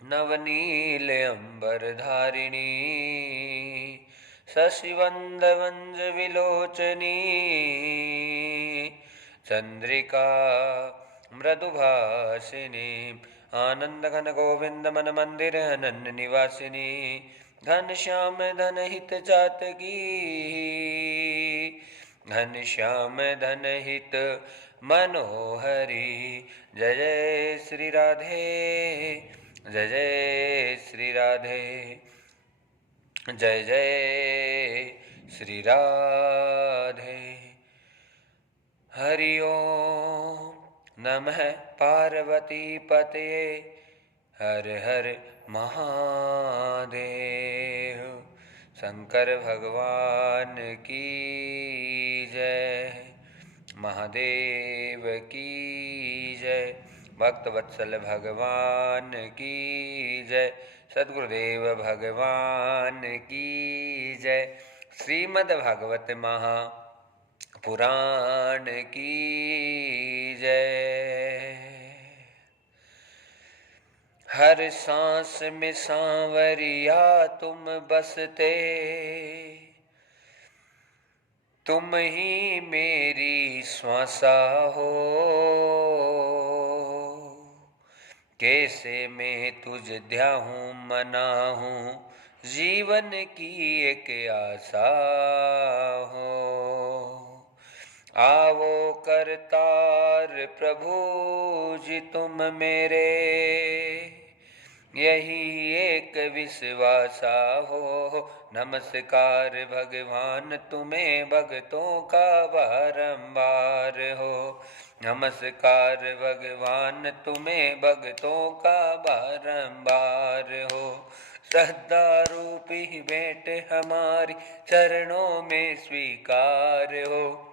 नवनील अंबरधारिणी शशिवंदवंज विलोचनी चंद्रिका मृदुभाषिनी आनंद घन गोविंद मन मंदिर अनन्य निवासिनी घनश्याम धनहित चातकी घनश्याम धनहित मनोहरी जय जय श्री राधे जय जय श्री राधे जय जय श्री राधे। हरि ओम नमः पार्वती पते हर हर महादेव। शंकर भगवान की जय, महादेव की जय, भक्त वत्सल भगवान की जय, सद्गुरुदेव भगवान की जय, श्रीमद् भागवत महापुराण की जय। हर सांस में सांवरिया तुम बसते, तुम ही मेरी श्वासा हो। कैसे मैं तुझ ध्याहूं मनाहूं, जीवन की एक आशा हो। आवो करतार प्रभु जी तुम मेरे, यही एक विश्वासा हो। नमस्कार भगवान तुम्हें भक्तों का बारंबार हो। नमस्कार भगवान तुम्हें भक्तों का बारंबार हो। श्रद्धा रूपी भेंट हमारी चरणों में स्वीकार हो।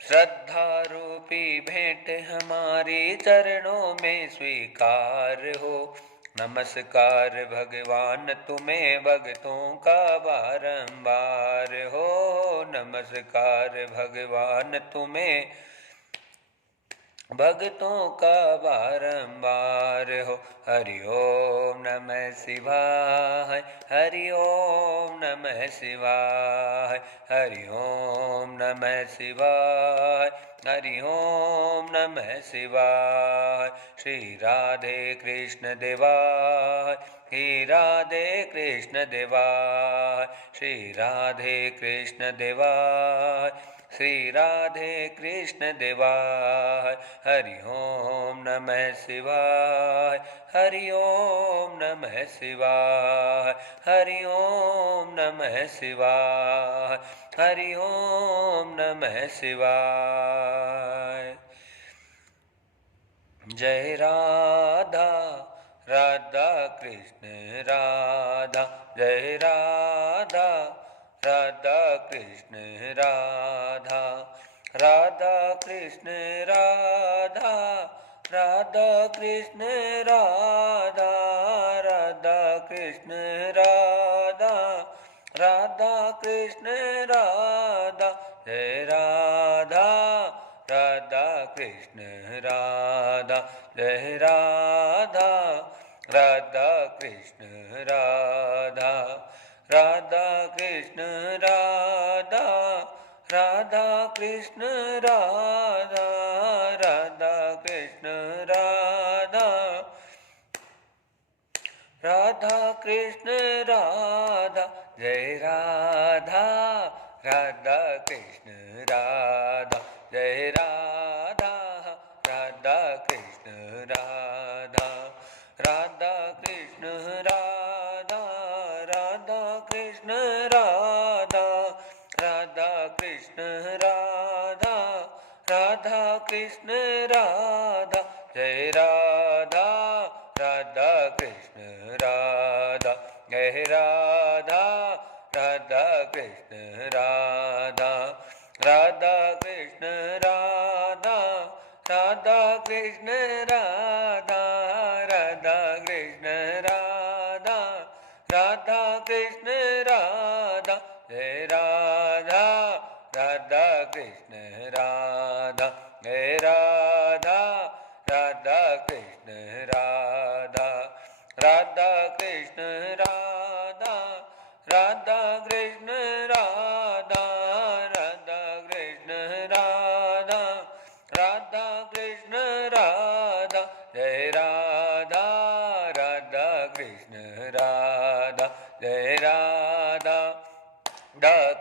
श्रद्धा रूपी भेंट हमारी चरणों में स्वीकार हो। नमस्कार भगवान तुम्हें भक्तों का बारंबार हो। नमस्कार भगवान तुम्हें भक्तों का बारंबार हो। हरि ओम नमः शिवाय, हरि ओम नमः शिवाय, हरि ओम नमः शिवाय, हरि ओम नमः शिवाय। श्री राधे कृष्ण देवाय, श्री राधे कृष्ण देवाय, श्री राधे कृष्ण देवाय, श्री राधे कृष्ण देवाय। हरि ओम नमः शिवाय, हरि ओम नमः शिवाय, हरि ओम नमः शिवाय, हरि ओम नमः शिवाय। जय राधा राधा कृष्ण राधा, जय राधा राधा कृष्ण राधा, राधा कृष्ण राधा, राधा कृष्ण राधा, राधा कृष्ण राधा, राधा कृष्ण राधा। जय राधा राधा कृष्ण राधा, जय राधा राधा कृष्ण राधा, राधा कृष्ण राधा, राधा कृष्ण राधा, राधा कृष्ण राधा, राधा कृष्ण राधा। जय राधा राधा कृष्ण राधा, जय राधा राधा कृष्ण राधा, राधा कृष्ण राधा, राधा कृष्ण राधा, राधा कृष्ण राधा, राधा कृष्ण राधा। जय राधा राधा कृष्ण राधा, जय राधा राधा कृष्ण राधा, राधा कृष्ण राधा, राधा कृष्ण राधा, राधा कृष्ण राधा, राधा कृष्ण राधा। जय राधा राधा कृष्ण राधा, जय राधा राधा कृष्ण राधा। राधा कृष्ण राधा राधा कृष्ण राधा राधा कृष्ण राधा राधा कृष्ण राधा जय राधा राधा कृष्ण राधा जय राधा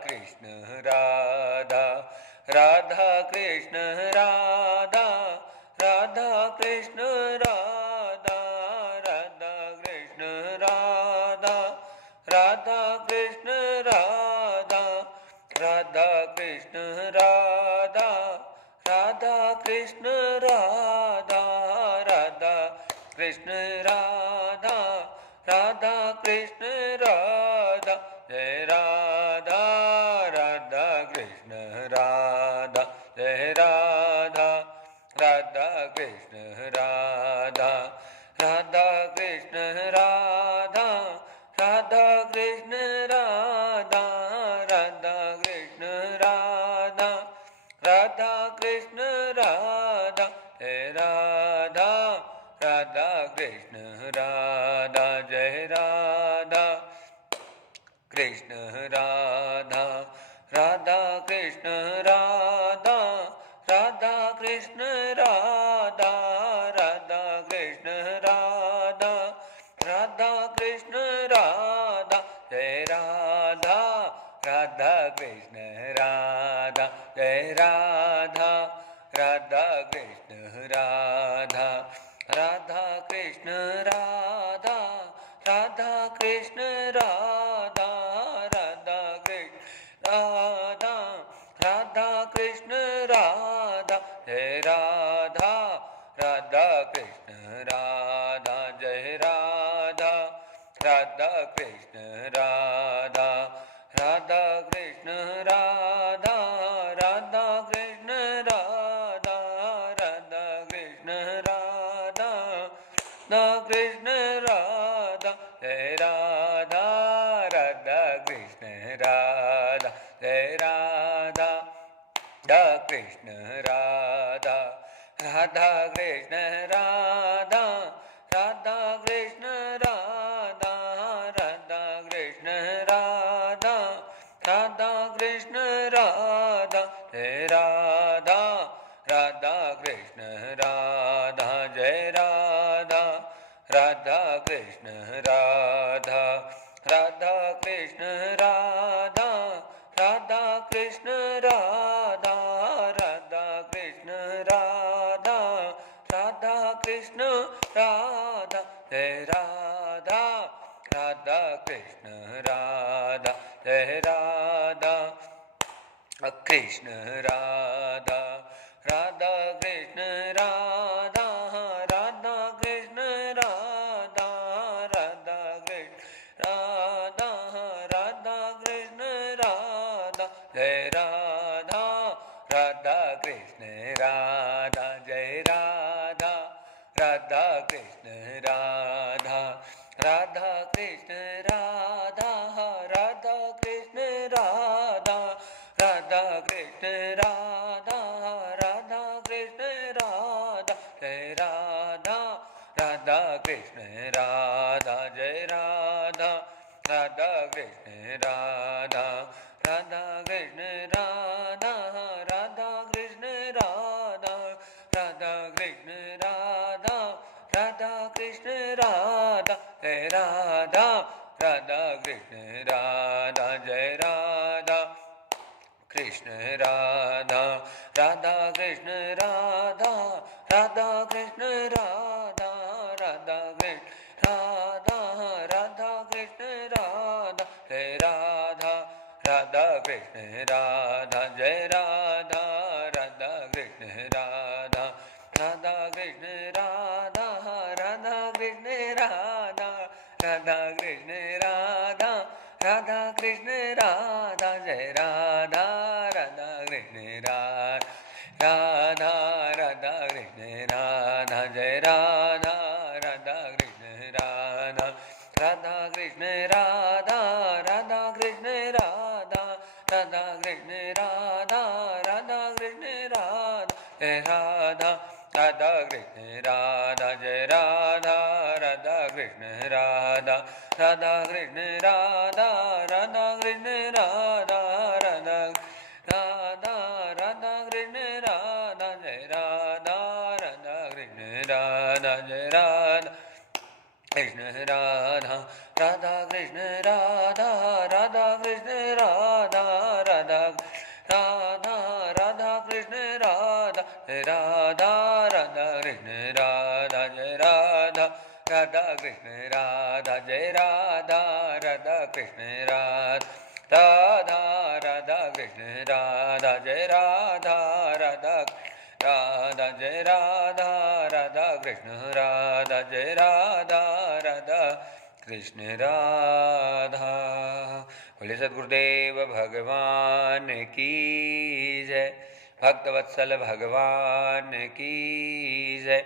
कृष्ण राधा राधा कृष्ण राधा राधा कृष्ण राधा राधा कृष्ण राधा राधा कृष्ण राधा राधा कृष्ण राधा राधा कृष्ण राधा राधा कृष्ण राधा राधा कृष्ण राधा जय राधा राधा कृष्ण राधा जय राधा राधा कृष्ण राधा राधा कृष्ण राधा राधा कृष्ण राधा राधा कृष्ण राधा राधा कृष्ण राधा जय राधा राधा कृष्ण राधा जय राधा कृष्ण राधा राधा कृष्ण राधा राधा कृष्ण राधा राधा कृष्ण राधा राधा कृष्ण राधा जय राधा राधा कृष्ण राधा जय राधा राधा कृष्ण राधा राधा कृष्ण राधा राधा कृष्ण राधा राधा कृष्ण राधा राधा कृष्ण राधा जय राधा राधा कृष्ण राधा जय राधा राधा कृष्ण राधा राधा कृष्ण राधा राधा कृष्ण राधा राधा कृष्ण राधा राधा कृष्ण राधा जय राधा राधा कृष्ण राधा जय राधा राधा कृष्ण राधा राधा कृष्ण राधा राधा कृष्ण राधा राधा कृष्ण राधा राधा कृष्ण राधा जय राधा राधा कृष्ण राधा जय राधा राधा कृष्ण राधा राधा कृष्ण राधा राधा कृष्ण राधा राधा कृष्ण राधा राधा कृष्ण राधा जय राधा राधा कृष्ण राधा जय राधा कृष्ण राधा राधा कृष्ण राधा राधा कृष्ण राधा राधा कृष्ण राधा राधा कृष्ण राधा जय राधा राधा कृष्ण राधा जय राधा राधा कृष्ण राधा राधा कृष्ण राधा राधा कृष्ण राधा राधा कृष्ण राधा राधा कृष्ण राधा जय राधा राधा कृष्ण राधा जय राधा राधा कृष्ण राधा राधा कृष्ण राधा राधा कृष्ण राधा राधा कृष्ण राधा राधा कृष्ण राधा जय राधा राधा कृष्ण राधा जय राधा कृष्ण राधा राधा कृष्ण राधा राधा कृष्ण राधा राधा कृष्ण राधा राधा कृष्ण राधा जय राधा राधा कृष्ण राधा जय राधा राधा कृष्ण राधा राधा कृष्ण राधा राधा कृष्ण राधा राधा कृष्ण राधा राधा कृष्ण राधा जय राधा राधा कृष्ण राधा राधा राधा कृष्ण राधा जय राधा राधा कृष्ण राधा राधा कृष्ण राधा राधा कृष्ण राधा राधा कृष्ण राधा राधा कृष्ण राधा जय राधा राधा कृष्ण राधा जय राधा राधा कृष्ण राधा राधा कृष्ण राधा राधा कृष्ण राधा राधा राधा राधा कृष्ण राधा जय राधा राधा कृष्ण राधा जय राधा कृष्ण राधा राधा कृष्ण राधा राधा कृष्ण राधा राधा राधा राधा कृष्ण राधा राधा राधा कृष्ण राधा जय राधा राधा कृष्ण राधा जय राधा राधा कृष्ण राधा राधा राधा कृष्ण राधा जय राधा राधा राधा जय राधा राधा कृष्ण राधा जय राधा राधा कृष्ण राधा। बोले सद्गुरुदेव भगवान की जय, भक्तवत्सल भगवान की जय,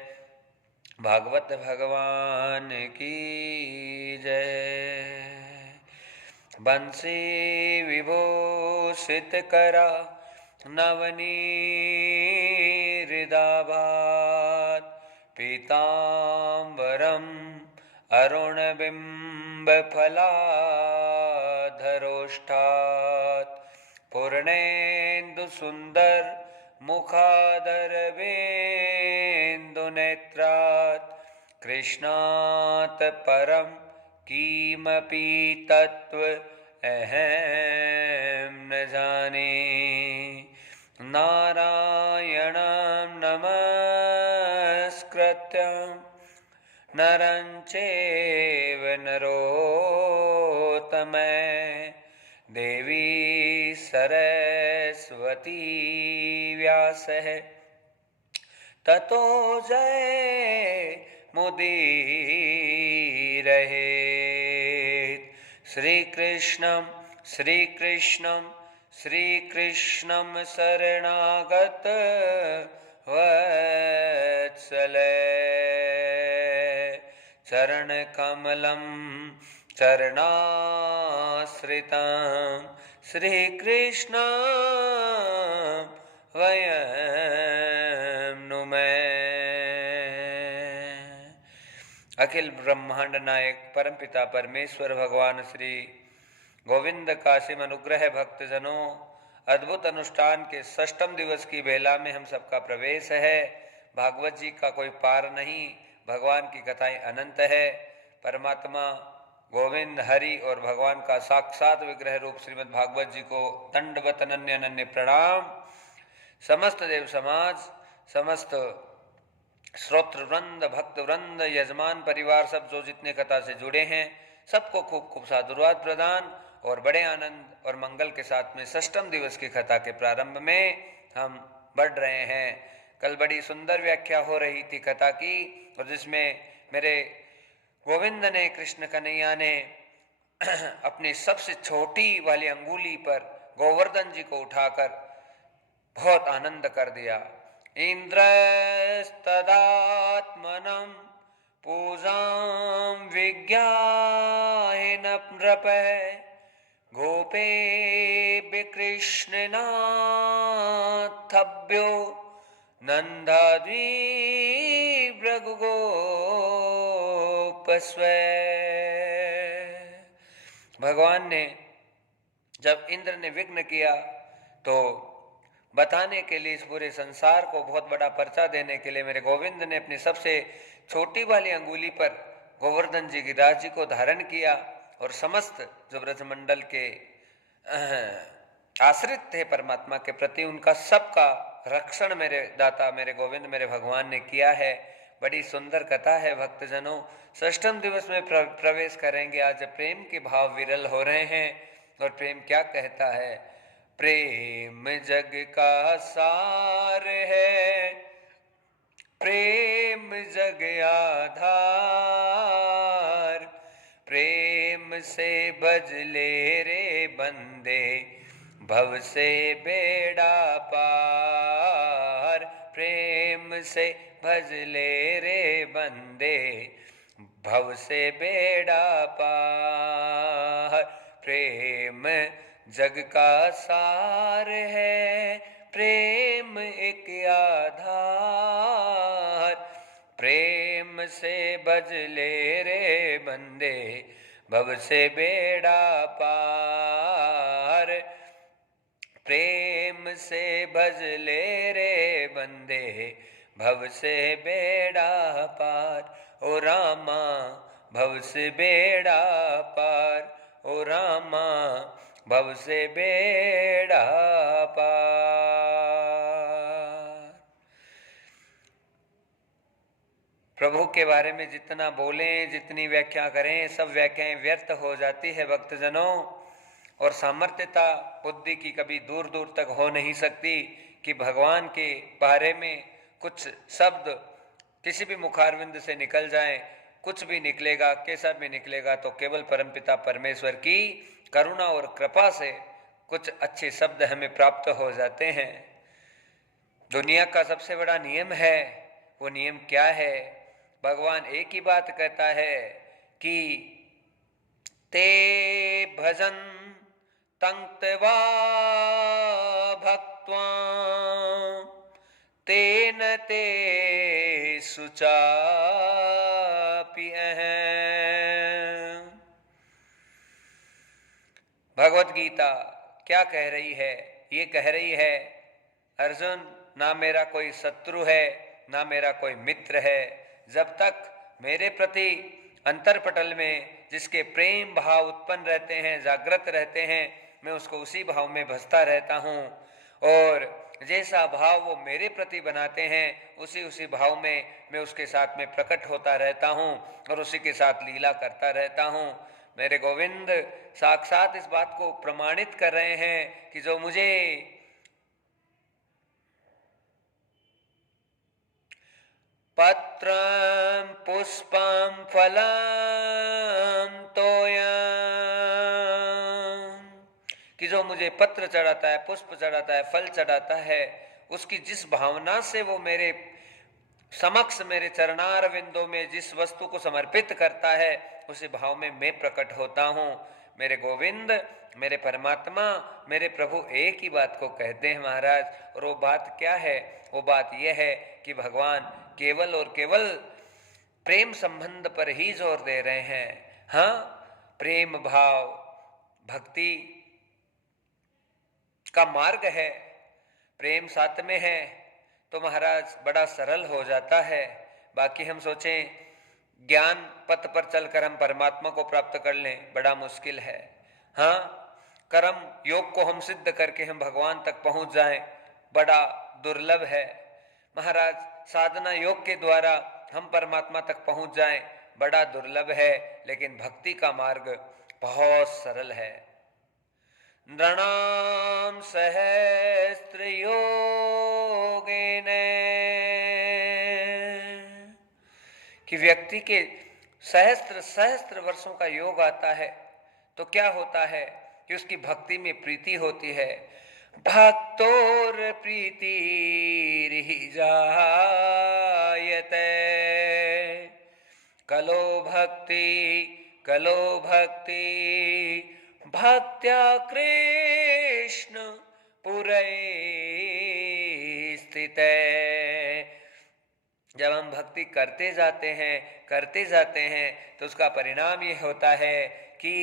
भागवत भगवान की जय। बंसी विभूषित करा नवनीहृदाभात् पीताम्बरम् अरुणबिम्बफलाधरोष्ठात् पूर्णेन्दुसुन्दर मुखादरवेन्दुनेत्रात् कृष्णात् परं किमपि तत्त्व अहं न जाने। नारायणं नमस्कृत्य नरं चैव नरोत्तमं देवी सरस्वती व्यासः ततो जयमुदीरयेत्। श्रीकृष्णं श्रीकृष्णं श्रीकृष्णं शरणागत वत्सले चरणकमलं चरणाश्रितं श्रीकृष्णं वयं नुमे। अखिल ब्रह्मांड नायक परमपिता परमेश्वर भगवान श्री गोविंद का सिम अनुग्रह भक्तजनों, अद्भुत अनुष्ठान के षष्ठम दिवस की बेला में हम सबका प्रवेश है। भागवत जी का कोई पार नहीं, भगवान की कथाएं अनंत है। परमात्मा गोविंद हरि और भगवान का साक्षात विग्रह रूप श्रीमद् भागवत जी को दंडवत अनन्य अनन्य प्रणाम। समस्त देव समाज, समस्त श्रोत्र वृंद, भक्त वृंद, यजमान परिवार, सब जो जितने कथा से जुड़े हैं, सबको खूब खूब साधुवाद प्रदान और बड़े आनंद और मंगल के साथ में षष्ठम दिवस की कथा के प्रारंभ में हम बढ़ रहे हैं। कल बड़ी सुंदर व्याख्या हो रही थी कथा की, और जिसमें मेरे गोविंद ने, कृष्ण कन्हैया ने अपनी सबसे छोटी वाली अंगुली पर गोवर्धन जी को उठाकर बहुत आनंद कर दिया। इंद्रस्तदात्मनं पूजां विज्ञायन नृपः गोपेभ्यः कृष्णनाथभ्यो नन्दाद्रिभृगुगोपस्वे। भगवान ने जब इंद्र ने विघ्न किया तो बताने के लिए, इस पूरे संसार को बहुत बड़ा पर्चा देने के लिए मेरे गोविंद ने अपनी सबसे छोटी वाली अंगुली पर गोवर्धन जी गिरिराज जी को धारण किया और समस्त जो ब्रजमंडल के आश्रित थे परमात्मा के प्रति, उनका सबका रक्षण मेरे दाता मेरे गोविंद मेरे भगवान ने किया है। बड़ी सुंदर कथा है भक्तजनों। षष्ठम दिवस में प्रवेश करेंगे। आज प्रेम के भाव विरल हो रहे हैं और प्रेम क्या कहता है। प्रेम जग का सार है, प्रेम जग आधार, प्रेम से भज ले रे बंदे भव से बेड़ा पार। प्रेम से भज ले रे बंदे भव से बेड़ा पार। प्रेम जग का सार है, प्रेम एक आधार, प्रेम से भज ले रे बंदे भव से बेड़ा पार, प्रेम से भज ले रे बंदे भव से बेड़ा पार। ओ रामा भव से बेड़ा पार, ओ रामा भव से बेड़ा पार। प्रभु के बारे में जितना बोलें, जितनी व्याख्या करें, सब व्याख्याएं व्यर्थ हो जाती है भक्तजनों। और सामर्थ्यता बुद्धि की कभी दूर दूर तक हो नहीं सकती कि भगवान के बारे में कुछ शब्द किसी भी मुखारविंद से निकल जाएं। कुछ भी निकलेगा, कैसा भी निकलेगा, तो केवल परमपिता परमेश्वर की करुणा और कृपा से कुछ अच्छे शब्द हमें प्राप्त हो जाते हैं। दुनिया का सबसे बड़ा नियम है, वो नियम क्या है? भगवान एक ही बात कहता है कि ते भजन तंक्त्वा भक्त्वा तेन ते शुचापि अहम्। भगवत गीता क्या कह रही है? ये कह रही है, अर्जुन ना मेरा कोई शत्रु है, ना मेरा कोई मित्र है। जब तक मेरे प्रति अंतरपटल में जिसके प्रेम भाव उत्पन्न रहते हैं, जागृत रहते हैं, मैं उसको उसी भाव में भजता रहता हूँ। और जैसा भाव वो मेरे प्रति बनाते हैं, उसी भाव में मैं उसके साथ में प्रकट होता रहता हूँ और उसी के साथ लीला करता रहता हूँ। मेरे गोविंद साक्षात इस बात को प्रमाणित कर रहे हैं कि जो मुझे पत्रं पुष्पं फलं तोयं, कि जो मुझे पत्र चढ़ाता है, पुष्प चढ़ाता है, फल चढ़ाता है, उसकी जिस भावना से वो मेरे समक्ष, मेरे चरणार विंदों में जिस वस्तु को समर्पित करता है, उसी भाव में मैं प्रकट होता हूँ। मेरे गोविंद, मेरे परमात्मा, मेरे प्रभु एक ही बात को कहते हैं महाराज। और वो बात क्या है? वो बात यह है कि भगवान केवल और केवल प्रेम संबंध पर ही जोर दे रहे हैं। हाँ, प्रेम भाव भक्ति का मार्ग है, प्रेम साथ में है तो महाराज बड़ा सरल हो जाता है। बाकी हम सोचें ज्ञान पथ पर चलकर हम परमात्मा को प्राप्त कर लें, बड़ा मुश्किल है। हाँ, कर्म योग को हम सिद्ध करके हम भगवान तक पहुंच जाएं, बड़ा दुर्लभ है महाराज। साधना योग के द्वारा हम परमात्मा तक पहुंच जाएं, बड़ा दुर्लभ है। लेकिन भक्ति का मार्ग बहुत सरल है। नृणाम सहस्त्र योगेन, कि व्यक्ति के सहस्त्र वर्षों का योग आता है तो क्या होता है कि उसकी भक्ति में प्रीति होती है। भक्तोर प्रीतिर्हि जायते, कलो भक्ति भक्त्या कृष्ण पुरै स्थिते। जब हम भक्ति करते जाते हैं तो उसका परिणाम ये होता है कि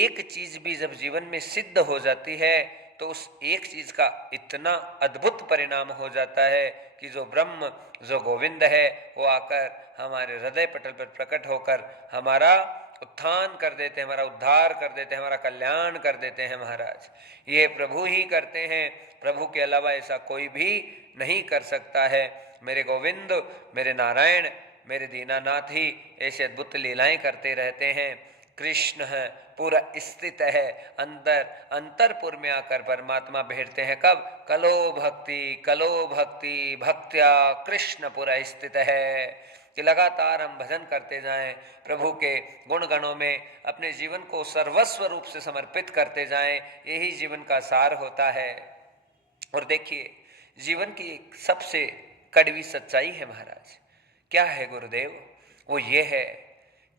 एक चीज भी जब जीवन में सिद्ध हो जाती है तो उस एक चीज का इतना अद्भुत परिणाम हो जाता है कि जो ब्रह्म, जो गोविंद है, वो आकर हमारे हृदय पटल पर प्रकट होकर हमारा उत्थान कर देते हैं, हमारा उद्धार कर देते हैं, हमारा कल्याण कर देते हैं महाराज। ये प्रभु ही करते हैं, प्रभु के अलावा ऐसा कोई भी नहीं कर सकता है। मेरे गोविंद, मेरे नारायण, मेरे दीनानाथ ही ऐसे अद्भुत लीलाएं करते रहते हैं। कृष्ण है पूरा स्थित है अंदर, अंतरपुर में आकर परमात्मा बैठते हैं। कब? कलो भक्ति भक्त्या कृष्ण पूरा स्थित है। कि लगातार हम भजन करते जाएं, प्रभु के गुण गणों में अपने जीवन को सर्वस्व रूप से समर्पित करते जाएं, यही जीवन का सार होता है। और देखिए, जीवन की एक सबसे कड़वी सच्चाई है महाराज। क्या है गुरुदेव? वो ये है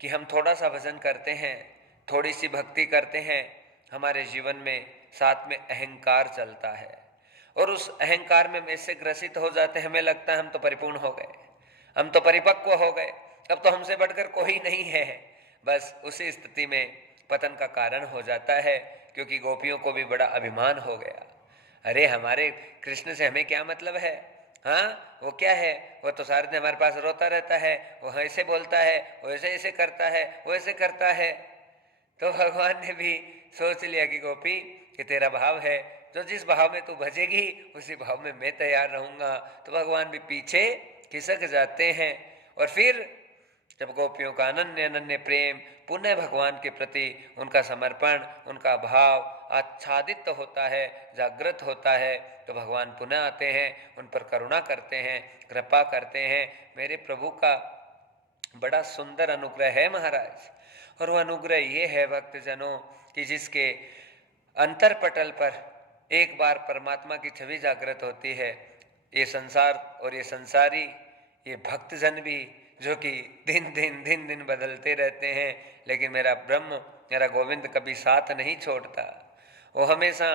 कि हम थोड़ा सा भजन करते हैं, थोड़ी सी भक्ति करते हैं, हमारे जीवन में साथ में अहंकार चलता है और उस अहंकार में हम ऐसे ग्रसित हो जाते हैं, हमें लगता है हम तो परिपूर्ण हो गए, हम तो परिपक्व हो गए, अब तो हमसे बढ़कर कोई नहीं है। बस उसी स्थिति में पतन का कारण हो जाता है, क्योंकि गोपियों को भी बड़ा अभिमान हो गया। अरे हमारे कृष्ण से हमें क्या मतलब है? हाँ, वो क्या है? वो तो सारे दिन हमारे पास रोता रहता है, वो ऐसे बोलता है, वो ऐसे ऐसे करता है, वो ऐसे करता है। तो भगवान ने भी सोच लिया कि गोपी, कि तेरा भाव है, तो जिस भाव में तू भजेगी उसी भाव में मैं तैयार रहूंगा। तो भगवान भी पीछे खिसक जाते हैं। और फिर जब गोपियों का अनन्य अनन्य प्रेम पुनः भगवान के प्रति उनका समर्पण, उनका भाव आच्छादित तो होता है, जागृत होता है, तो भगवान पुनः आते हैं, उन पर करुणा करते हैं, कृपा करते हैं। मेरे प्रभु का बड़ा सुंदर अनुग्रह है महाराज। और वह अनुग्रह ये है भक्तजनों कि जिसके अंतर पटल पर एक बार परमात्मा की छवि जागृत होती है, ये संसार और ये संसारी, ये भक्तजन भी जो कि दिन दिन दिन दिन बदलते रहते हैं, लेकिन मेरा ब्रह्म, मेरा गोविंद कभी साथ नहीं छोड़ता। वो हमेशा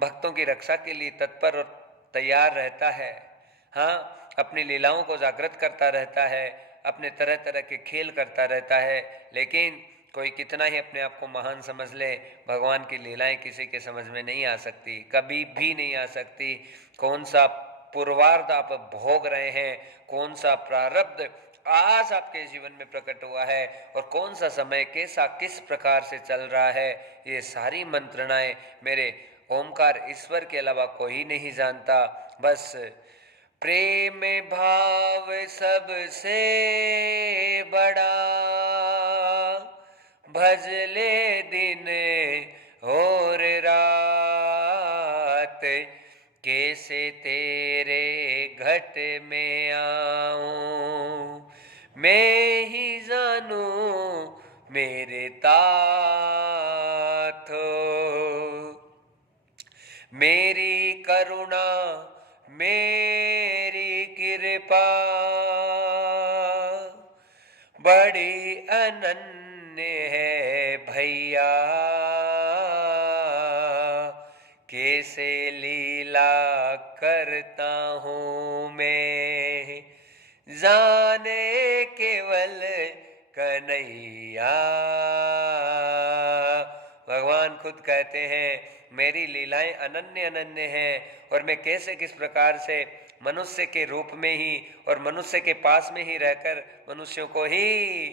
भक्तों की रक्षा के लिए तत्पर और तैयार रहता है। हाँ, अपनी लीलाओं को जागृत करता रहता है, अपने तरह तरह के खेल करता रहता है, लेकिन कोई कितना ही अपने आप को महान समझ ले, भगवान की लीलाएं किसी के समझ में नहीं आ सकती, कभी भी नहीं आ सकती। कौन सा पूर्वार्ध आप भोग रहे हैं, कौन सा प्रारब्ध आज आपके जीवन में प्रकट हुआ है, और कौन सा समय कैसा किस प्रकार से चल रहा है, ये सारी मंत्रणाएं मेरे ओमकार ईश्वर के अलावा कोई नहीं जानता। बस प्रेम भाव सबसे बड़ा, भजले दिन और रात, कैसे तेरे घट में आऊं, मैं ही जानू मेरे तात। मेरी करुणा मेरी कृपा, बड़ी अनन्य है भैया, कैसे लीला करता हूँ मैं, जाने केवल कन्हैया। भगवान खुद कहते हैं मेरी लीलाएं अनन्य अनन्य हैं, और मैं कैसे किस प्रकार से मनुष्य के रूप में ही और मनुष्य के पास में ही रहकर मनुष्यों को ही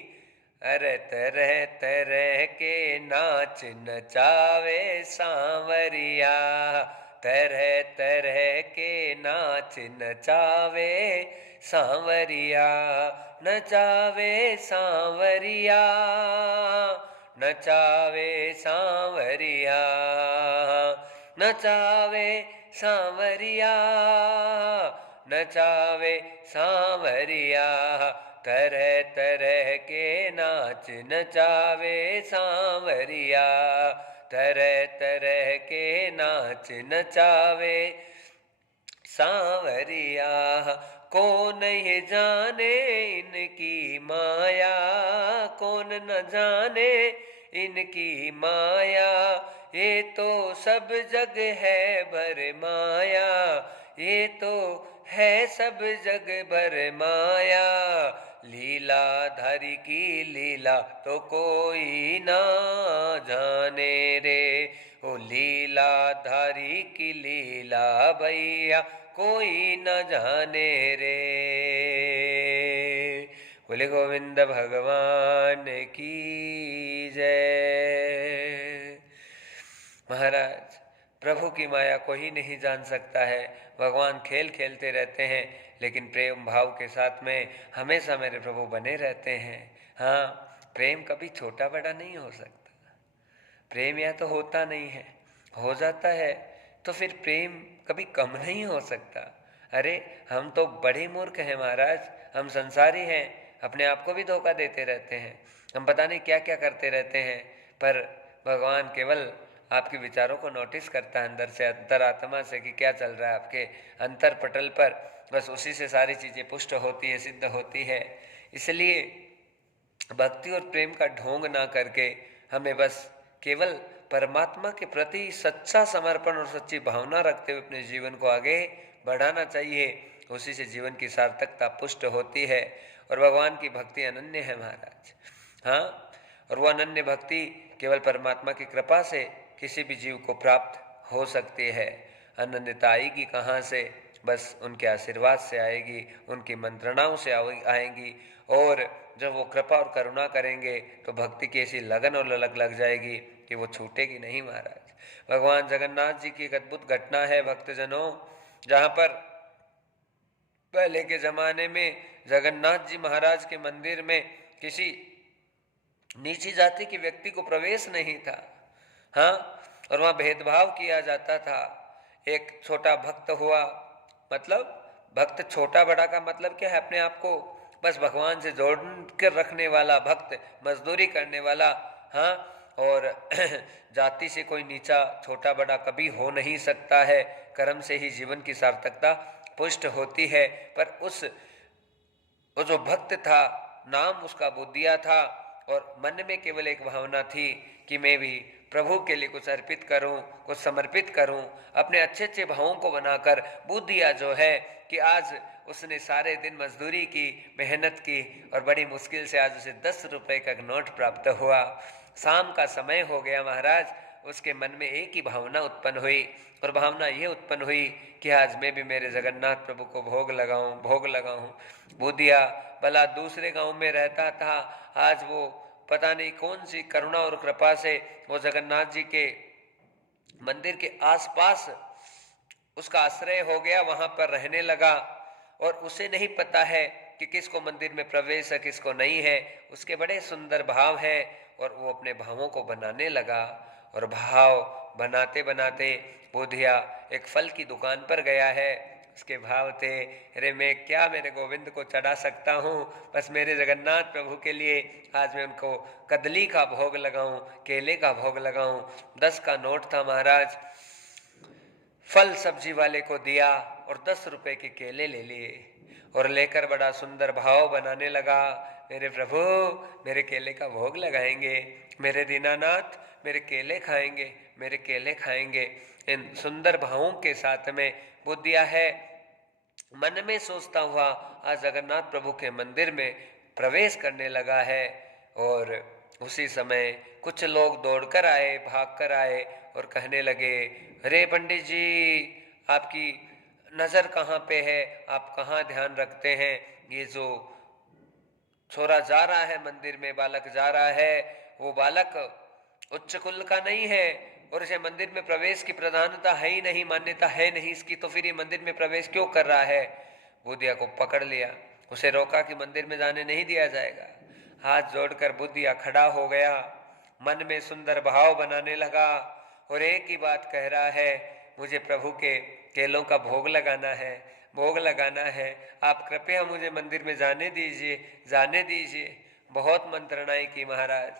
अरे तरह तरह के नाच नचावे सांवरिया, तरह तरह के नाच नचावे सांवरिया, नचावे सांवरिया, नचावे सांवरिया, नचावे सांवरिया, नचावे सांवरिया, तरह तरह के नाच नचावे सांवरिया, तरह तरह के नाच नचावे सांवरिया। कौन ये जाने इनकी माया, कौन न जाने इनकी माया, ये तो सब जग है भर माया, ये तो है सब जग भर माया। लीलाधारी की लीला तो कोई ना जाने रे, ओ लीलाधारी की लीला भैया कोई न जाने रे। बोले गोविंद भगवान की जय। महाराज, प्रभु की माया कोई नहीं जान सकता है। भगवान खेल खेलते रहते हैं, लेकिन प्रेम भाव के साथ में हमेशा मेरे प्रभु बने रहते हैं। हाँ, प्रेम कभी छोटा बड़ा नहीं हो सकता। प्रेम या तो होता नहीं है, हो जाता है तो फिर प्रेम कभी कम नहीं हो सकता। अरे हम तो बड़े मूर्ख हैं महाराज, हम संसारी हैं, अपने आप को भी धोखा देते रहते हैं, हम पता नहीं क्या क्या करते रहते हैं। पर भगवान केवल आपके विचारों को नोटिस करता है अंदर से, अंतरात्मा से, कि क्या चल रहा है आपके अंतर पटल पर। बस उसी से सारी चीज़ें पुष्ट होती है, सिद्ध होती है। इसलिए भक्ति और प्रेम का ढोंग ना करके हमें बस केवल परमात्मा के प्रति सच्चा समर्पण और सच्ची भावना रखते हुए अपने जीवन को आगे बढ़ाना चाहिए। उसी से जीवन की सार्थकता पुष्ट होती है। और भगवान की भक्ति अनन्य है महाराज। हाँ, और वो अनन्य भक्ति केवल परमात्मा की कृपा से किसी भी जीव को प्राप्त हो सकती है। अनन्यता आएगी कहाँ से? बस उनके आशीर्वाद से आएगी, उनकी मंत्रणाओं से आएगी। और जब वो कृपा और करुणा करेंगे तो भक्ति की ऐसी लगन और ललक लग जाएगी कि वो छूटेगी नहीं महाराज। भगवान जगन्नाथ जी की एक अद्भुत घटना है भक्तजनों, जहाँ पर पहले के जमाने में जगन्नाथ जी महाराज के मंदिर में किसी नीची जाति के व्यक्ति को प्रवेश नहीं था। हाँ, और वहाँ भेदभाव किया जाता था। एक छोटा भक्त हुआ, मतलब भक्त छोटा बड़ा का मतलब क्या है? अपने आप को बस भगवान से जोड़ कर रखने वाला भक्त, मजदूरी करने वाला। हाँ, और जाति से कोई नीचा छोटा बड़ा कभी हो नहीं सकता है। कर्म से ही जीवन की सार्थकता पुष्ट होती है। पर वो जो भक्त था, नाम उसका बुद्धिया था, और मन में केवल एक भावना थी कि मैं भी प्रभु के लिए कुछ अर्पित करूं, कुछ समर्पित करूं। अपने अच्छे अच्छे भावों को बनाकर बुद्धिया जो है कि आज उसने सारे दिन मजदूरी की, मेहनत की, और बड़ी मुश्किल से आज उसे 10 रुपए का नोट प्राप्त हुआ। शाम का समय हो गया महाराज, उसके मन में एक ही भावना उत्पन्न हुई, और भावना ये उत्पन्न हुई कि आज मैं भी मेरे जगन्नाथ प्रभु को भोग लगाऊं। बुधिया भला दूसरे गांव में रहता था, आज वो पता नहीं कौन सी करुणा और कृपा से वो जगन्नाथ जी के मंदिर के आसपास उसका आश्रय हो गया, वहां पर रहने लगा। और उसे नहीं पता है कि किसको मंदिर में प्रवेश है, किसको नहीं है। उसके बड़े सुंदर भाव है, और वो अपने भावों को बनाने लगा। और भाव बनाते बनाते बोधिया एक फल की दुकान पर गया है। उसके भाव थे, अरे मैं क्या मेरे गोविंद को चढ़ा सकता हूँ, बस मेरे जगन्नाथ प्रभु के लिए आज मैं उनको कदली का भोग लगाऊं, केले का भोग लगाऊं। 10 का नोट था महाराज। फल सब्जी वाले को दिया और 10 रुपए के केले ले लिए, और लेकर बड़ा सुंदर भाव बनाने लगा, मेरे प्रभु मेरे केले का भोग लगाएंगे, मेरे दीनानाथ मेरे केले खाएंगे, मेरे केले खाएंगे। इन सुंदर भावों के साथ में बुद्धिया है मन में सोचता हुआ आज जगन्नाथ प्रभु के मंदिर में प्रवेश करने लगा है। और उसी समय कुछ लोग दौड़कर आए, भागकर आए, और कहने लगे, अरे पंडित जी आपकी नजर कहाँ पे है, आप कहाँ ध्यान रखते हैं? ये जो छोरा जा रहा है मंदिर में, बालक जा रहा है, वो बालक उच्च कुल का नहीं है, और इसे मंदिर में प्रवेश की प्रधानता है ही नहीं, मान्यता है नहीं इसकी, तो फिर ये मंदिर में प्रवेश क्यों कर रहा है? बुद्धिया को पकड़ लिया, उसे रोका कि मंदिर में जाने नहीं दिया जाएगा। हाथ जोड़कर बुद्धिया खड़ा हो गया, मन में सुंदर भाव बनाने लगा, और एक ही बात कह रहा है, मुझे प्रभु के केलों का भोग लगाना है, भोग लगाना है, आप कृपया मुझे मंदिर में जाने दीजिए, जाने दीजिए। बहुत मंत्रणाएं की महाराज,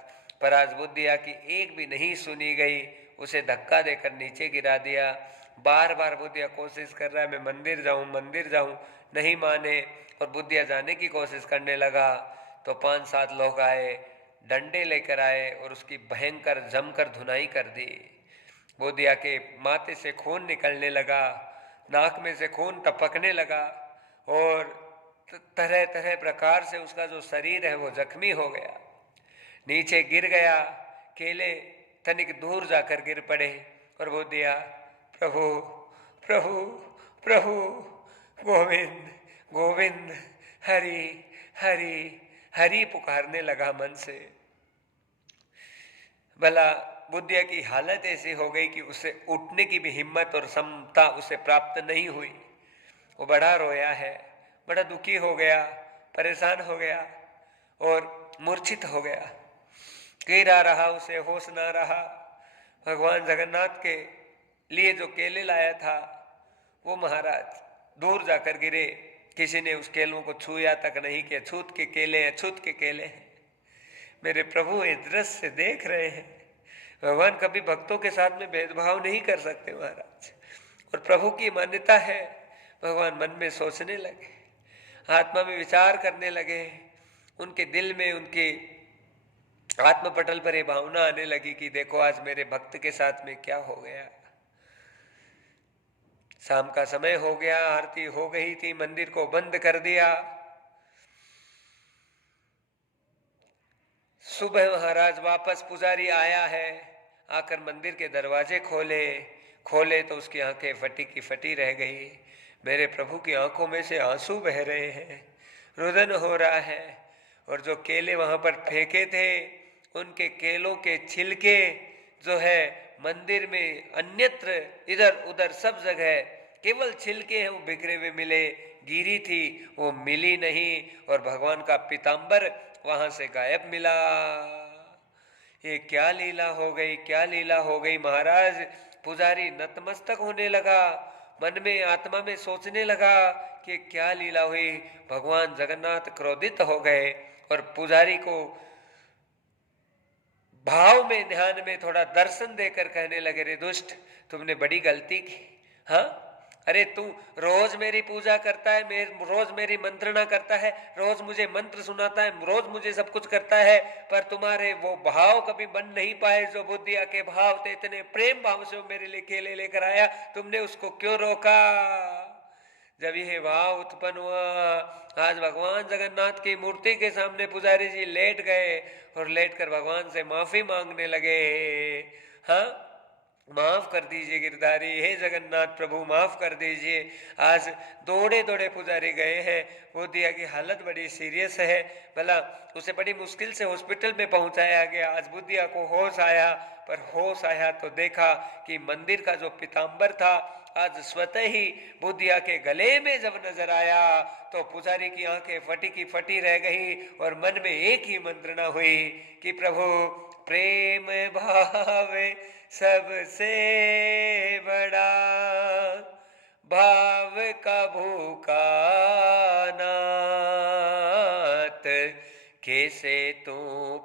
पर आज बुद्धिया की एक भी नहीं सुनी गई। उसे धक्का देकर नीचे गिरा दिया। बार बार बुद्धिया कोशिश कर रहा है, मैं मंदिर जाऊं, मंदिर जाऊं, नहीं माने। और बुद्धिया जाने की कोशिश करने लगा तो 5-7 लोग आए, डंडे लेकर आए, और उसकी भयंकर जमकर धुनाई कर दी। बुद्धिया के माथे से खून निकलने लगा, नाक में से खून टपकने लगा, और तरह तरह प्रकार से उसका जो शरीर है वो जख्मी हो गया, नीचे गिर गया। केले तनिक दूर जाकर गिर पड़े, और वो दिया, प्रभु प्रभु प्रभु गोविंद गोविंद हरि हरि हरि पुकारने लगा मन से। भला बुद्धिया की हालत ऐसी हो गई कि उसे उठने की भी हिम्मत और क्षमता उसे प्राप्त नहीं हुई। वो बड़ा रोया है, बड़ा दुखी हो गया, परेशान हो गया, और मूर्छित हो गया। गिरा रहा, उसे होश ना रहा। भगवान जगन्नाथ के लिए जो केले लाया था वो महाराज दूर जाकर गिरे, किसी ने उस केलों को छुया तक नहीं किया। छूत के केले हैं, छूत के केले हैं। मेरे प्रभु इस दृश्य से देख रहे हैं। भगवान कभी भक्तों के साथ में भेदभाव नहीं कर सकते महाराज, और प्रभु की मान्यता है। भगवान मन में सोचने लगे, आत्मा में विचार करने लगे, उनके दिल में, उनके आत्मपटल पर ये भावना आने लगी कि देखो आज मेरे भक्त के साथ में क्या हो गया। शाम का समय हो गया, आरती हो गई थी, मंदिर को बंद कर दिया। सुबह महाराज वापस, पुजारी आया है, आकर मंदिर के दरवाजे खोले तो उसकी आंखें फटी की फटी रह गई। मेरे प्रभु की आंखों में से आंसू बह रहे हैं, रुदन हो रहा है। और जो केले वहां पर फेंके थे, उनके केलों के छिलके जो है मंदिर में अन्यत्र इधर उधर सब जगह केवल छिलके हैं, वो बिखरे हुए मिले। गिरी थी वो मिली नहीं, और भगवान का पीताम्बर वहां से गायब मिला। ये क्या लीला हो गई, क्या लीला हो गई महाराज। पुजारी नतमस्तक होने लगा, मन में आत्मा में सोचने लगा कि क्या लीला हुई। भगवान जगन्नाथ क्रोधित हो गए और पुजारी को भाव में, ध्यान में थोड़ा दर्शन देकर कहने लगे, रे दुष्ट, तुमने बड़ी गलती की। हाँ, अरे तू रोज मेरी पूजा करता है, रोज मेरी मंत्रणा करता है, रोज मुझे मंत्र सुनाता है, रोज मुझे सब कुछ करता है, पर तुम्हारे वो भाव कभी बन नहीं पाए जो बुद्धिया के भाव थे। इतने प्रेम भाव से वो मेरे लिए केले लेकर आया, तुमने उसको क्यों रोका। जब यह भाव उत्पन्न हुआ, आज भगवान जगन्नाथ की मूर्ति के सामने पुजारी जी लेट गए और लेटकर भगवान से माफी मांगने लगे। हाँ, माफ कर दीजिए गिरधारी, हे जगन्नाथ प्रभु माफ कर दीजिए। आज दौड़े दौड़े पुजारी गए हैं, बुद्धिया की हालत बड़ी सीरियस है, भला उसे बड़ी मुश्किल से हॉस्पिटल में पहुंचाया गया। आज बुद्धिया को होश आया, पर होश आया तो देखा कि मंदिर का जो पीताम्बर था आज स्वतः ही बुद्धिया के गले में जब नजर आया तो पुजारी की आंखें फटी की फटी रह गई और मन में एक ही मंत्रणा हुई कि प्रभु प्रेम भाव सबसे बड़ा, भाव का भूखा नाथ, कैसे तू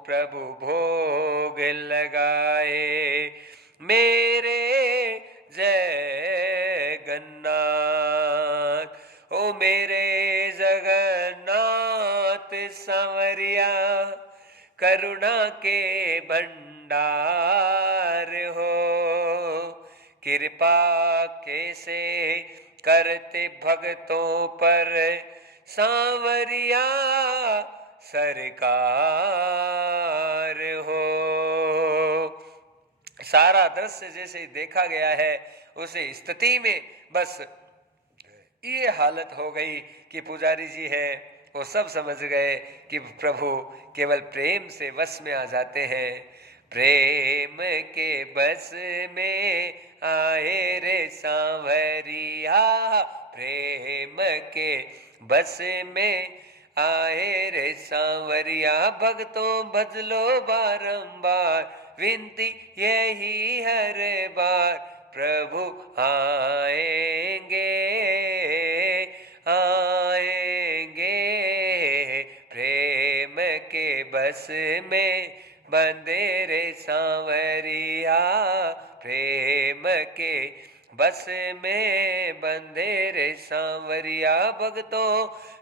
प्रभु भोग लगाए मेरे जगन्नाथ। ओ मेरे जगन्नाथ संवरिया, करुणा के भंडार हो, कृपा कैसे करते भक्तों पर सांवरिया सरकार हो। सारा दृश्य जैसे देखा गया है उसे स्थिति में बस ये हालत हो गई कि पुजारी जी है वो सब समझ गए कि प्रभु केवल प्रेम से वश में आ जाते हैं। प्रेम के बस में आए रे सांवरिया, प्रेम के बस में आए रे सांवरिया, भक्तों भजलो बारंबार, विनती यही हर बार, प्रभु आएंगे आएंगे। प्रेम के बस में बंदे रे सांवरिया, प्रेम के बस में बंदे रे सांवरिया, भक्तों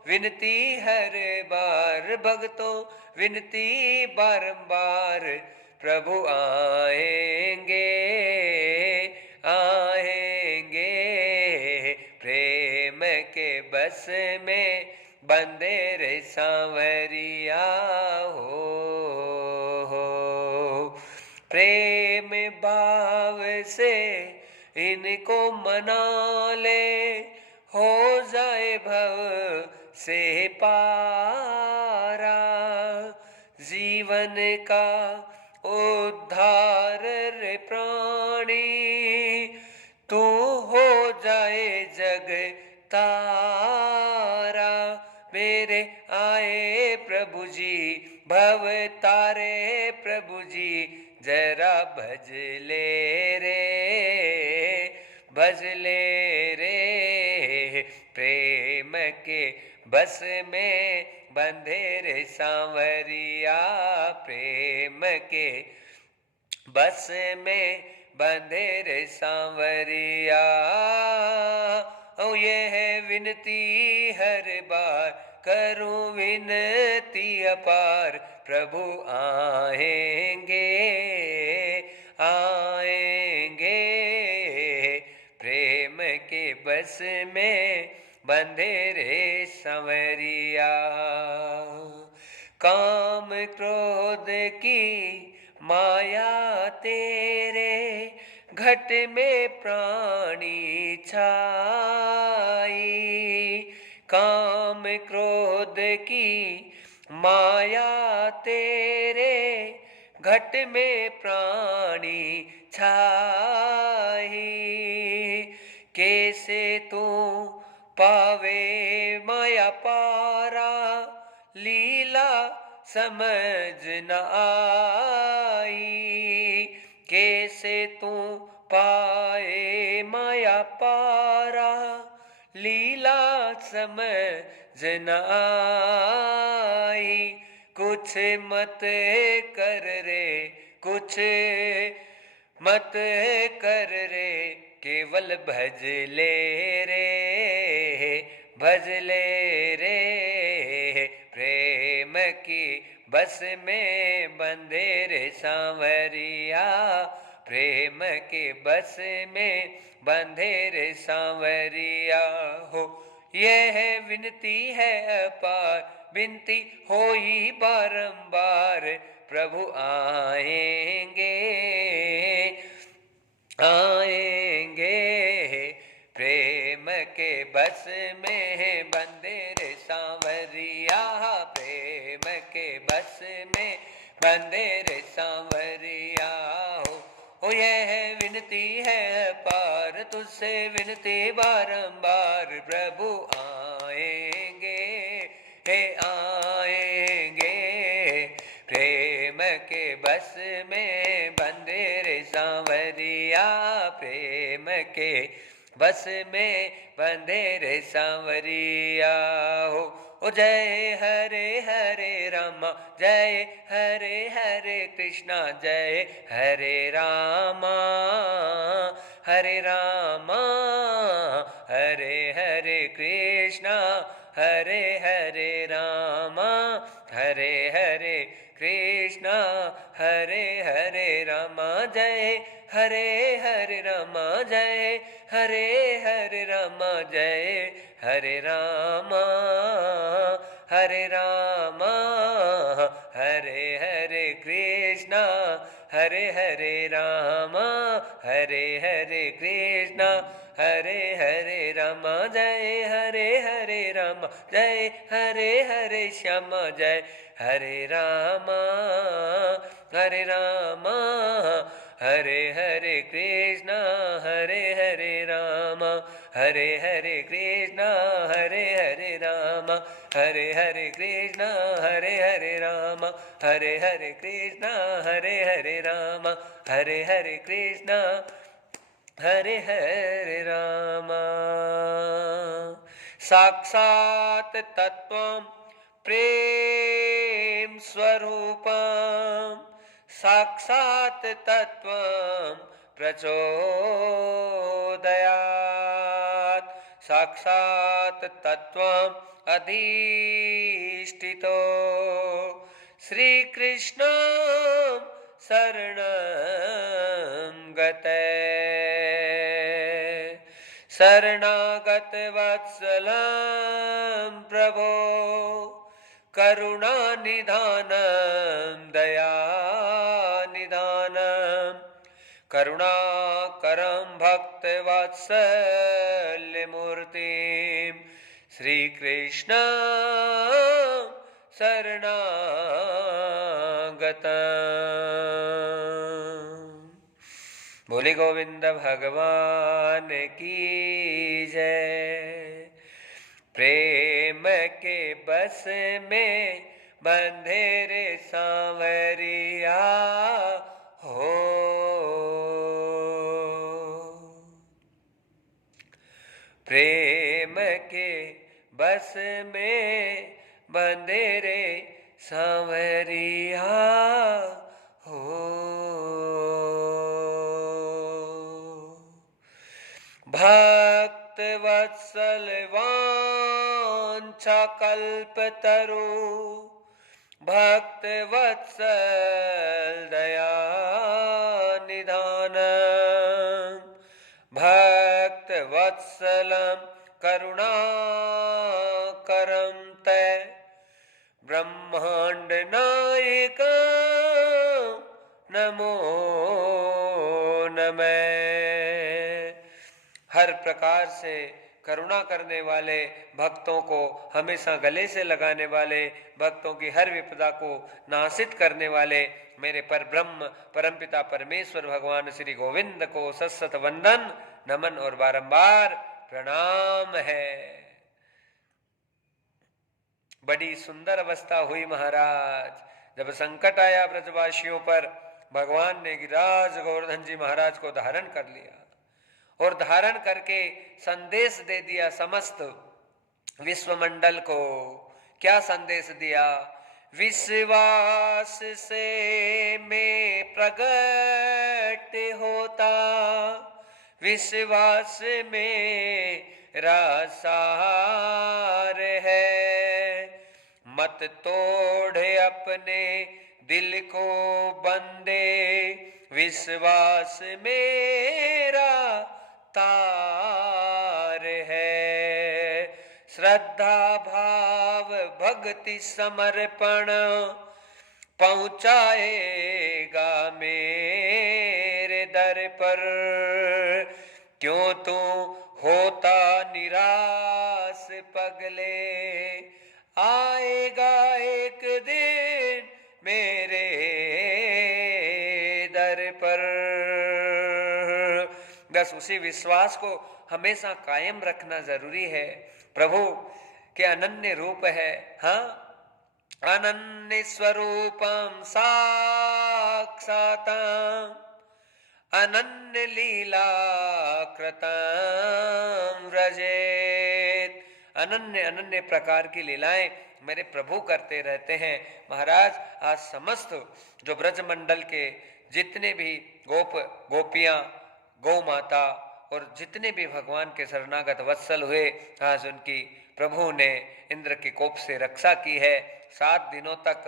विनती हर बार, भक्तों विनती बारंबार, प्रभु आएंगे आएंगे। प्रेम के बस में बंदे रे सांवरिया हो। प्रेम भाव से इनको मना ले, हो जाए भव से पारा, जीवन का उद्धार रे प्राणी, तू हो जाए जग तारा। मेरे आए प्रभु जी भव तारे, प्रभु जी जरा भज ले रे, भज ले रे। प्रेम के बस में बंधे रे सांवरिया, प्रेम के बस में बंधे रे सांवरिया। ओ ये है विनती हर बार, करूं विनती अपार, प्रभु आएंगे आएंगे। प्रेम के बस बस में बंधे रे संवरिया। काम क्रोध की माया तेरे घट में प्राणी छाई। काम क्रोध की माया तेरे घट में प्राणी छाई। कैसे तू पावे माया पारा लीला समझ न आई। कैसे तू पाए माया पारा लीला समझ न आई। कुछ मत कर रे कुछ मत कर रे केवल भज ले रे भज ले रे। प्रेम की बस में बंधे रे सांवरिया। प्रेम के बस में बंधे रे सांवरिया हो। यह विनती है अपार विनती हो ही बारंबार प्रभु आएंगे आएंगे। प्रेम के बस में बंधे रे सांवरिया। प्रेम के बस में बंधे रे सांवरिया हो। यह विनती है पार तुझसे विनती बारंबार प्रभु आएंगे हे आएंगे। प्रेम के बस में बंधे रे सांवरिया। प्रेम के बस में बंधे रे सांवरिया हो। ओ जय हरे हरे रामा जय हरे हरे कृष्णा जय हरे रामा हरे रामा हरे हरे कृष्णा हरे हरे रामा हरे हरे कृष्णा हरे हरे रामा जय हरे हरे रामा जय हरे हरे रामा जय हरे रामा हरे रामा हरे हरे कृष्णा हरे हरे रामा हरे हरे कृष्णा हरे हरे रामा जय हरे हरे रामा जय हरे हरे श्यामा जय हरे रामा हरे रामा हरे हरे कृष्णा हरे हरे रामा हरे हरे कृष्णा हरे हरे रामा हरे हरे कृष्णा हरे हरे रामा हरे हरे कृष्णा हरे हरे रामा हरे हरे कृष्णा हरे हरे रामा। साक्षात तत्वं प्रेम स्वरूपं साक्षात तत्वं प्रचोदयात्। साक्षात तत्वं अधिष्ठितो श्री कृष्ण शरणं गते। शरणागत वत्सलं प्रभो करुणा निधानं दया निधानं करुणाकरं भक्तवत्सल्यमूर्तिं श्रीकृष्ण शरणागतम्। बोले गोविंद भगवान की जय। प्रेम के बस में बंधे रे सांवरिया हो। प्रेम के बस में बंधे रे सांवरिया हो। भक्त वत्सल वांछा कल्पतरु भक्त वत्सल दया निधानं भक्त वत्सलं नमो नमः। हर प्रकार से करुणा करने वाले, भक्तों को हमेशा गले से लगाने वाले, भक्तों की हर विपदा को नाशित करने वाले मेरे पर ब्रह्म परमपिता परमेश्वर भगवान श्री गोविंद को सतसत वंदन, नमन और बारंबार प्रणाम है। बड़ी सुंदर अवस्था हुई महाराज। जब संकट आया ब्रजवासियों पर, भगवान ने गिरिराज गोवर्धन जी महाराज को धारण कर लिया और धारण करके संदेश दे दिया समस्त विश्वमंडल को। क्या संदेश दिया? विश्वास से मैं प्रकट होता, विश्वास में सार है। मत तोड़े अपने दिल को बंदे, विश्वास मेरा तार है। श्रद्धा भाव भक्ति समर्पण पहुंचाएगा मेरे दर पर। क्यों तू होता निराश पगले, आएगा एक दिन मेरे दर पर। बस उसी विश्वास को हमेशा कायम रखना जरूरी है। प्रभु के अनन्य रूप है, हाँ, अनन्य स्वरूपम साक्षातम, अनन्य लीला कृतम व्रजेत। अनन्य अनन्य प्रकार की लीलाएं मेरे प्रभु करते रहते हैं। महाराज, आज समस्त जो ब्रज मंडल के जितने भी गोप गोपियां, गौ माता और जितने भी भगवान के शरणागत वत्सल हुए, आज उनकी प्रभु ने इंद्र के कोप से रक्षा की है। 7 दिनों तक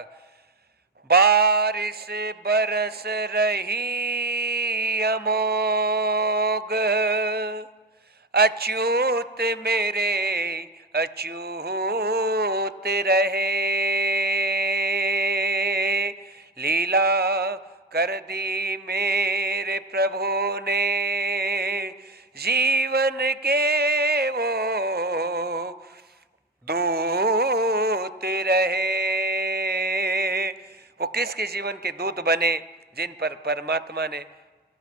बारिश बरस रही अमोघ, अच्युत मेरे अच्युत रहे। लीला कर दी मेरे प्रभु ने, जीवन के वो दूत रहे। वो किसके जीवन के दूत बने? जिन पर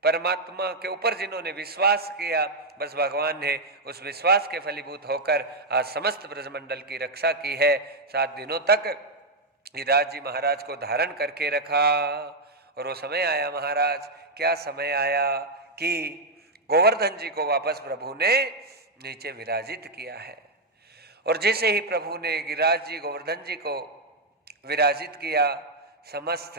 परमात्मा के ऊपर जिन्होंने विश्वास किया, बस भगवान ने उस विश्वास के फलीभूत होकर आज समस्त ब्रजमंडल की रक्षा की है। 7 दिनों तक गिरिराज जी महाराज को धारण करके रखा। और वो समय आया महाराज, क्या समय आया कि गोवर्धन जी को वापस प्रभु ने नीचे विराजित किया है। और जैसे ही प्रभु ने गिरिराज जी गोवर्धन जी को विराजित किया, समस्त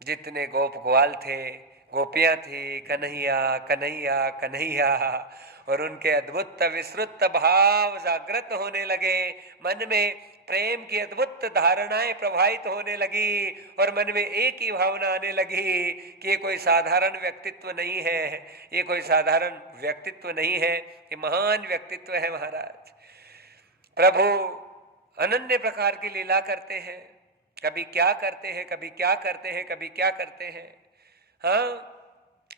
जितने गोप ग्वाल थे, गोपियां थी, कन्हैया कन्हैया कन्हैया, और उनके अद्भुत विस्तृत भाव जागृत होने लगे। मन में प्रेम की अद्भुत धारणाएं प्रवाहित होने लगी और मन में एक ही भावना आने लगी कि ये कोई साधारण व्यक्तित्व नहीं है, ये कोई साधारण व्यक्तित्व नहीं है, ये महान व्यक्तित्व है। महाराज प्रभु अनन्य प्रकार की लीला करते हैं, कभी क्या करते हैं, कभी क्या करते हैं, कभी क्या करते हैं। हाँ,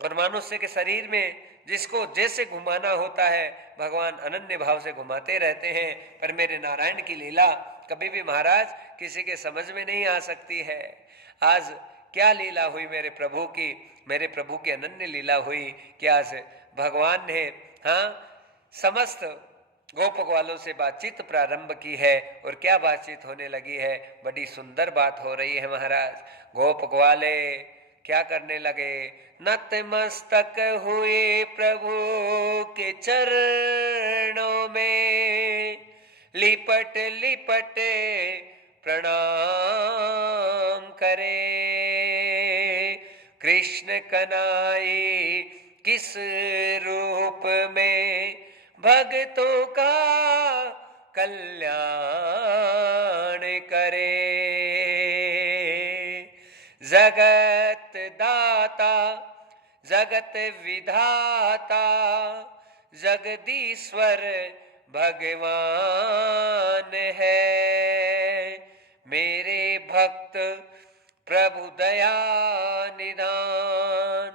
और मनुष्य के शरीर में जिसको जैसे घुमाना होता है, भगवान अनन्य भाव से घुमाते रहते हैं। पर मेरे नारायण की लीला कभी भी महाराज किसी के समझ में नहीं आ सकती है। आज क्या लीला हुई मेरे प्रभु की, मेरे प्रभु की अनन्य लीला हुई कि आज भगवान ने, हाँ, समस्त गोप ग्वालों से बातचीत प्रारंभ की है। और क्या बातचीत होने लगी है, बड़ी सुंदर बात हो रही है महाराज। गोप ग्वाले क्या करने लगे? नतमस्तक हुए प्रभु के चरणों में, लिपट लिपट प्रणाम करे। कृष्ण कनाई किस रूप में भक्तों का कल्याण करे। जगत दाता जगत विधाता जगदीश्वर भगवान है। मेरे भक्त प्रभु दया निधान,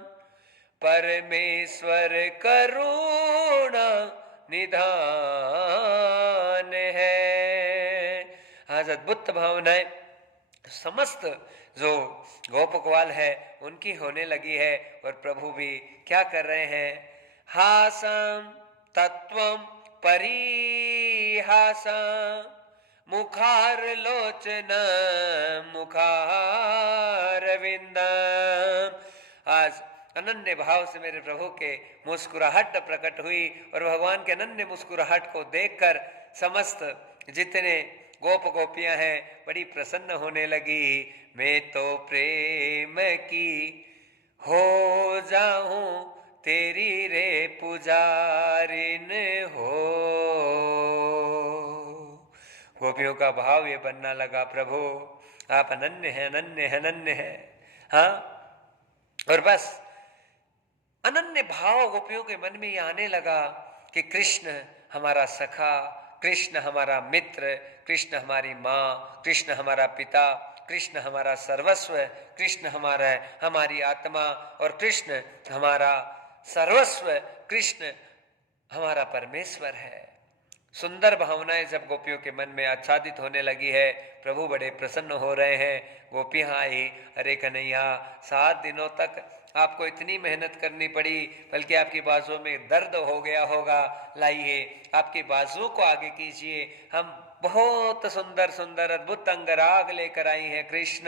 परमेश्वर करुणा निधान है। आज अद्भुत भावनाएं समस्त जो गोपकवाल है उनकी होने लगी है, और प्रभु भी क्या कर रहे हैं, हासम तत्वम परिहासम मुखार लोचन मुखारविंदम। आज अनन्य भाव से मेरे प्रभु के मुस्कुराहट प्रकट हुई, और भगवान के अनन्य मुस्कुराहट को देखकर समस्त जितने गोप गोपियां हैं बड़ी प्रसन्न होने लगी। मैं तो प्रेम की हो जाऊं तेरी रे पुजारिन हो। गोपियों का भाव ये बनना लगा, प्रभु आप अनन्य हैं, अनन्य है, अनन्य है। हाँ, और बस अनन्य भाव गोपियों के मन में ये आने लगा कि कृष्ण हमारा सखा, कृष्ण हमारा मित्र, कृष्ण हमारी माँ, कृष्ण हमारा पिता, कृष्ण हमारा सर्वस्व, कृष्ण हमारी आत्मा, और कृष्ण हमारा सर्वस्व, कृष्ण हमारा परमेश्वर है। सुंदर भावनाएं जब गोपियों के मन में आच्छादित होने लगी है, प्रभु बड़े प्रसन्न हो रहे हैं। गोपियां आई, अरे कन्हैया 7 दिनों तक आपको इतनी मेहनत करनी पड़ी, बल्कि आपकी बाजुओं में दर्द हो गया होगा, लाइए आपकी बाजुओं को आगे कीजिए, हम बहुत सुंदर सुंदर अद्भुत अंगराग लेकर आई हैं कृष्ण।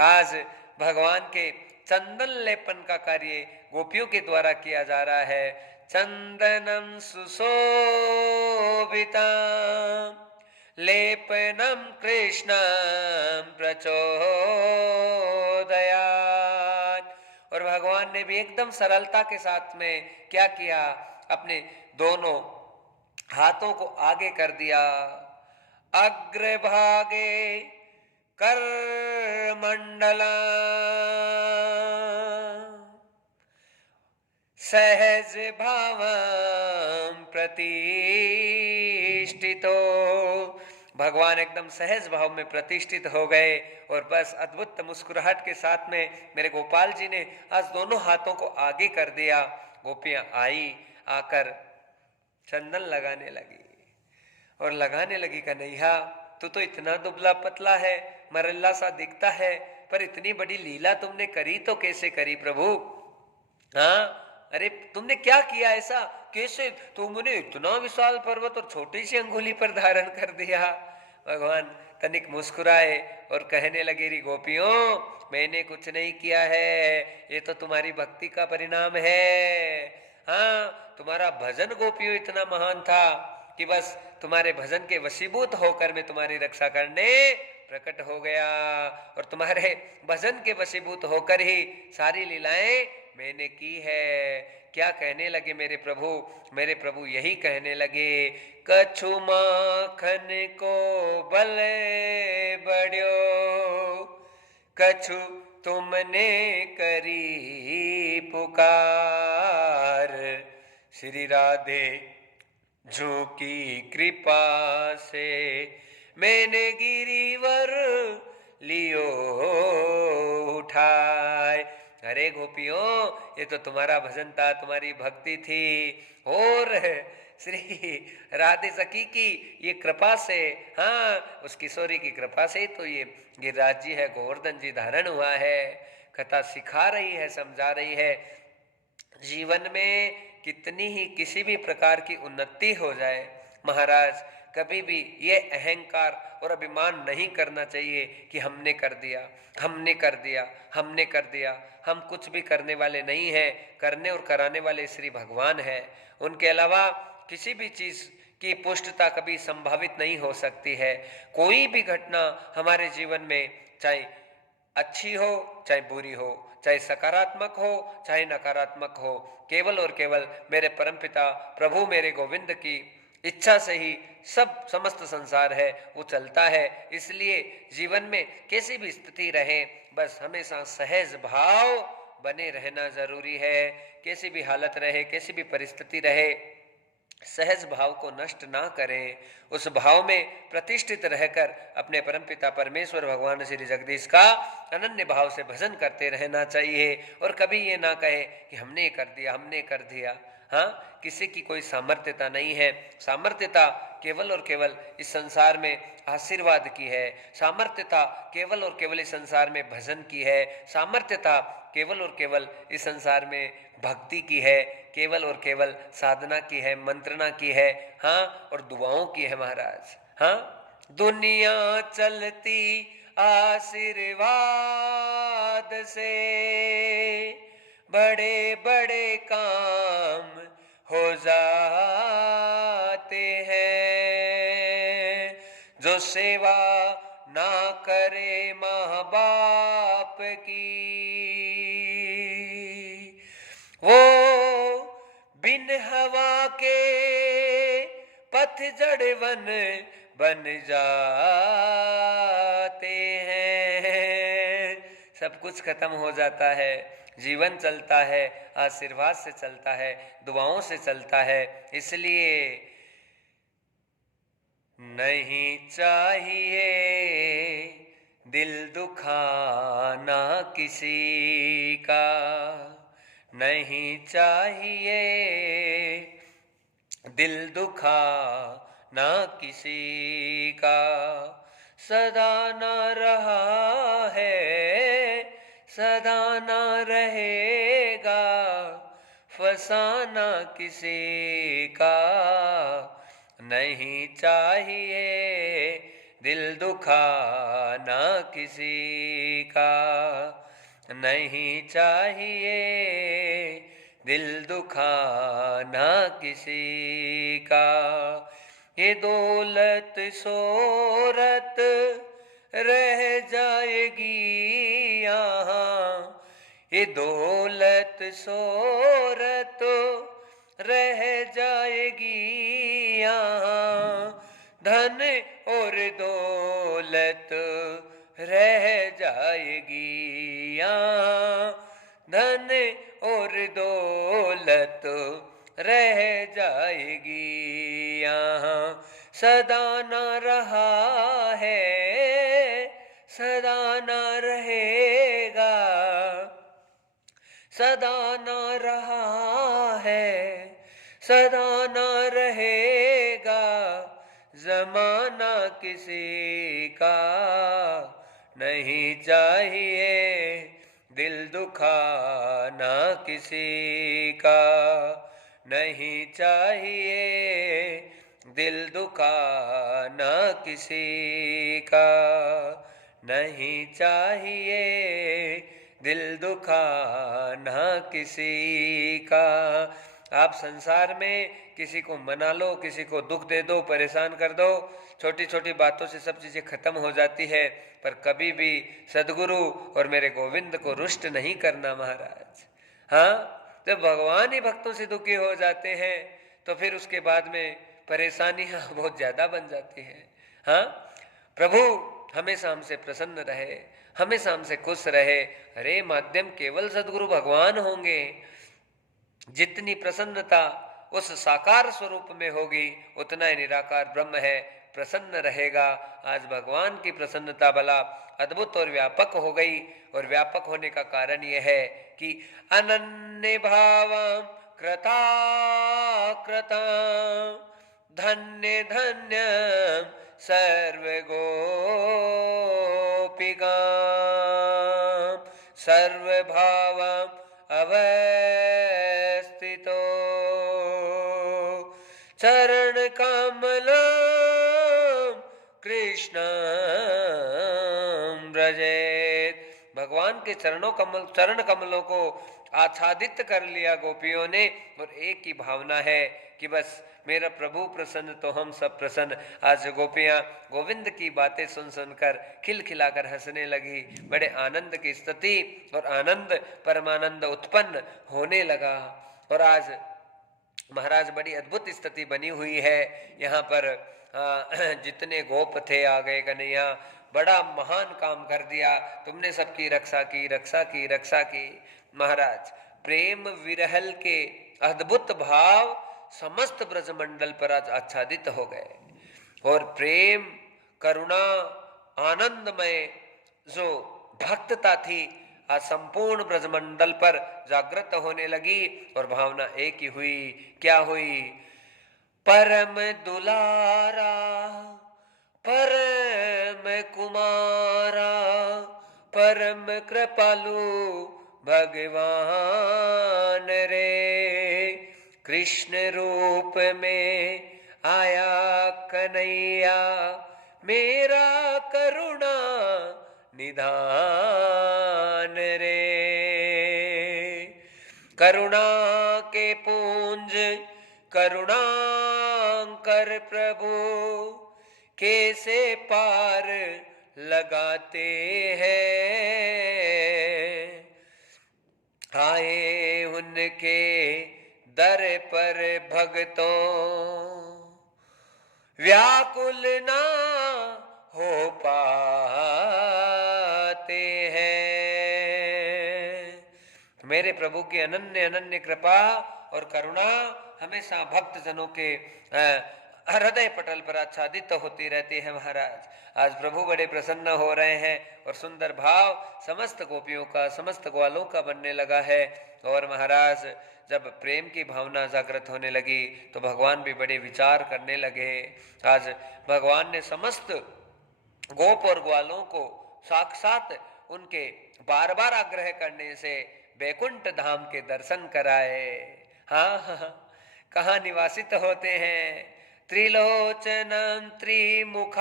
आज भगवान के चंदन लेपन का कार्य गोपियों के द्वारा किया जा रहा है। चंदनम सुशोभितम लेपनम कृष्णम प्रचोदयात्। और भगवान ने भी एकदम सरलता के साथ में क्या किया, अपने दोनों हाथों को आगे कर दिया, अग्रभागे करमंडला सहज भावं प्रतिष्ठितो। भगवान एकदम सहज भाव में प्रतिष्ठित हो गए, और बस अद्भुत मुस्कुराहट के साथ में मेरे गोपाल जी ने आज दोनों हाथों को आगे कर दिया। गोपियां आई, आकर चंदन लगाने लगी, और लगाने लगी, कन्हैया तू तो इतना दुबला पतला है, मरल्ला सा दिखता है, पर इतनी बड़ी लीला तुमने करी तो कैसे करी प्रभु? हाँ, अरे तुमने क्या किया ऐसा, कैसे तुमने इतना विशाल पर्वत और छोटी सी अंगुली पर धारण कर दिया? भगवान तनिक मुस्कुराए और कहने लगे, री गोपियों मैंने कुछ नहीं किया है, ये तो तुम्हारी भक्ति का परिणाम है। हाँ, तुम्हारा भजन गोपियों इतना महान था कि बस तुम्हारे भजन के वशीभूत होकर मैं तुम्हारी रक्षा करने प्रकट हो गया, और तुम्हारे भजन के वशीभूत होकर ही सारी लीलाएं मैंने की है। क्या कहने लगे मेरे प्रभु यही कहने लगे, कछु माखन को बल बड़्यो, कछु तुमने करी पुकार, श्री राधे झूकी कृपा से मैंने गिरिवर लियो उठाए। अरे गोपियों, ये तो तुम्हारा भजन था, तुम्हारी भक्ति थी, और श्री राधे सखी की ये कृपा से, हाँ उस किशोरी की कृपा से तो ये गिरिराज जी है, गोवर्धन जी धारण हुआ है। कथा सिखा रही है, समझा रही है, जीवन में कितनी ही किसी भी प्रकार की उन्नति हो जाए, महाराज कभी भी ये अहंकार और अभिमान नहीं करना चाहिए कि हमने कर दिया, हमने कर दिया, हमने कर दिया। हम कुछ भी करने वाले नहीं हैं, करने और कराने वाले श्री भगवान हैं। उनके अलावा किसी भी चीज की पुष्टता कभी संभावित नहीं हो सकती है। कोई भी घटना हमारे जीवन में चाहे अच्छी हो चाहे बुरी हो, चाहे सकारात्मक हो चाहे नकारात्मक हो, केवल और केवल मेरे परमपिता प्रभु मेरे गोविंद की इच्छा से ही सब समस्त संसार है वो चलता है। इसलिए जीवन में कैसी भी स्थिति रहे, बस हमेशा सहज भाव बने रहना जरूरी है। कैसी भी हालत रहे, कैसी भी परिस्थिति रहे, सहज भाव को नष्ट ना करें, उस भाव में प्रतिष्ठित रहकर अपने परमपिता परमेश्वर भगवान श्री जगदीश का अनन्य भाव से भजन करते रहना चाहिए। और कभी ये ना कहे कि हमने कर दिया, हमने कर दिया। हाँ, किसी की कोई सामर्थ्यता नहीं है। सामर्थ्यता केवल और केवल इस संसार में आशीर्वाद की है। सामर्थ्यता केवल और केवल इस संसार में भजन की है। सामर्थ्यता केवल और केवल इस संसार में भक्ति की है, केवल और केवल साधना की है, मंत्रणा की है, हाँ, और दुआओं की है महाराज। हाँ, दुनिया चलती आशीर्वाद से, बड़े बड़े काम हो जाते हैं। जो सेवा ना करे माँ बाप की, वो बिन हवा के पतझड़ वन बन जाते हैं। सब कुछ खत्म हो जाता है, जीवन चलता है, आशीर्वाद से चलता है, दुआओं से चलता है। इसलिए नहीं चाहिए दिल दुखाना किसी का, नहीं चाहिए दिल दुखाना किसी का। सदा ना रहा है, सदा ना रहेगा, फसाना किसी का। नहीं चाहिए दिल दुखाना किसी का, नहीं चाहिए दिल दुखाना किसी का। ये दौलत शोहरत रह जाएगी यहाँ, ये दौलत शोहरत रह जाएगी यहाँ। धन और दौलत रह जाएगी यहाँ, धन और दौलत रह जाएगी यहाँ। सदा ना रहा है, सदा ना रहेगा, सदा ना रहा है, सदा ना रहेगा, जमाना किसी का। नहीं चाहिए दिल दुखाना किसी का, नहीं चाहिए दिल दुखाना किसी का, नहीं चाहिए दिल दुखाना किसी का। आप संसार में किसी को मना लो, किसी को दुख दे दो, परेशान कर दो, छोटी छोटी बातों से सब चीजें खत्म हो जाती है, पर कभी भी सदगुरु और मेरे गोविंद को रुष्ट नहीं करना महाराज। हाँ, जब भगवान ही भक्तों से दुखी हो जाते हैं तो फिर उसके बाद में परेशानियां बहुत ज्यादा बन जाती है। हाँ, प्रभु हमेशा हमसे प्रसन्न रहे, हमेशा हमसे खुश रहे। अरे माध्यम केवल सदगुरु भगवान होंगे। जितनी प्रसन्नता उस साकार स्वरूप में होगी, उतना ही निराकार ब्रह्म है प्रसन्न रहेगा। आज भगवान की प्रसन्नता भला अद्भुत और व्यापक हो गई, और व्यापक होने का कारण यह है कि अनन्य भावम कृता कृता धन्य धन्य सर्व गोपिका सर्वभावम अवस्थितो चरण कमलम कृष्ण व्रजेत। भगवान के चरण कमलों को आच्छादित कर लिया गोपियों ने, और एक ही भावना है कि बस मेरा प्रभु प्रसन्न तो हम सब प्रसन्न। आज गोपियां गोविंद की बातें सुन सुनकर खिलखिलाकर हंसने लगी। बड़े आनंद की स्थिति और आनंद परमानंद उत्पन्न होने लगा। और आज महाराज बड़ी अद्भुत स्थिति बनी हुई है यहाँ पर। जितने गोप थे आ गए, कन्हैया बड़ा महान काम कर दिया तुमने, सबकी रक्षा की रक्षा की रक्षा की। महाराज प्रेम विरहल के अद्भुत भाव समस्त ब्रजमंडल पर आज आच्छादित हो गए और प्रेम, करुणा, आनंदमय जो भक्तता थी आज संपूर्ण ब्रजमंडल पर जागृत होने लगी और भावना एक ही हुई। क्या हुई? परम दुलारा, परम कुमारा, परम कृपालु भगवान रे, कृष्ण रूप में आया कन्हैया, मेरा करुणा निधान रे। करुणा के पुंज करुणाकर प्रभु, कैसे पार लगाते हैं, आए उनके दर पर भक्तों, व्याकुल ना हो पाते हैं। मेरे प्रभु की अनन्य अनन्य कृपा और करुणा हमेशा भक्त जनों के हृदय पटल पर आच्छादित होती रहती है। महाराज आज प्रभु बड़े प्रसन्न हो रहे हैं और सुंदर भाव समस्त गोपियों का, समस्त ग्वालों का बनने लगा है। और महाराज जब प्रेम की भावना जागृत होने लगी तो भगवान भी बड़े विचार करने लगे। आज भगवान ने समस्त गोप और ग्वालों को साक्षात उनके बार बार आग्रह करने से बैकुंठ धाम के दर्शन कराए। हाँ, कहाँ निवासित होते हैं? त्रिलोचनम त्रिमुखारविंदम,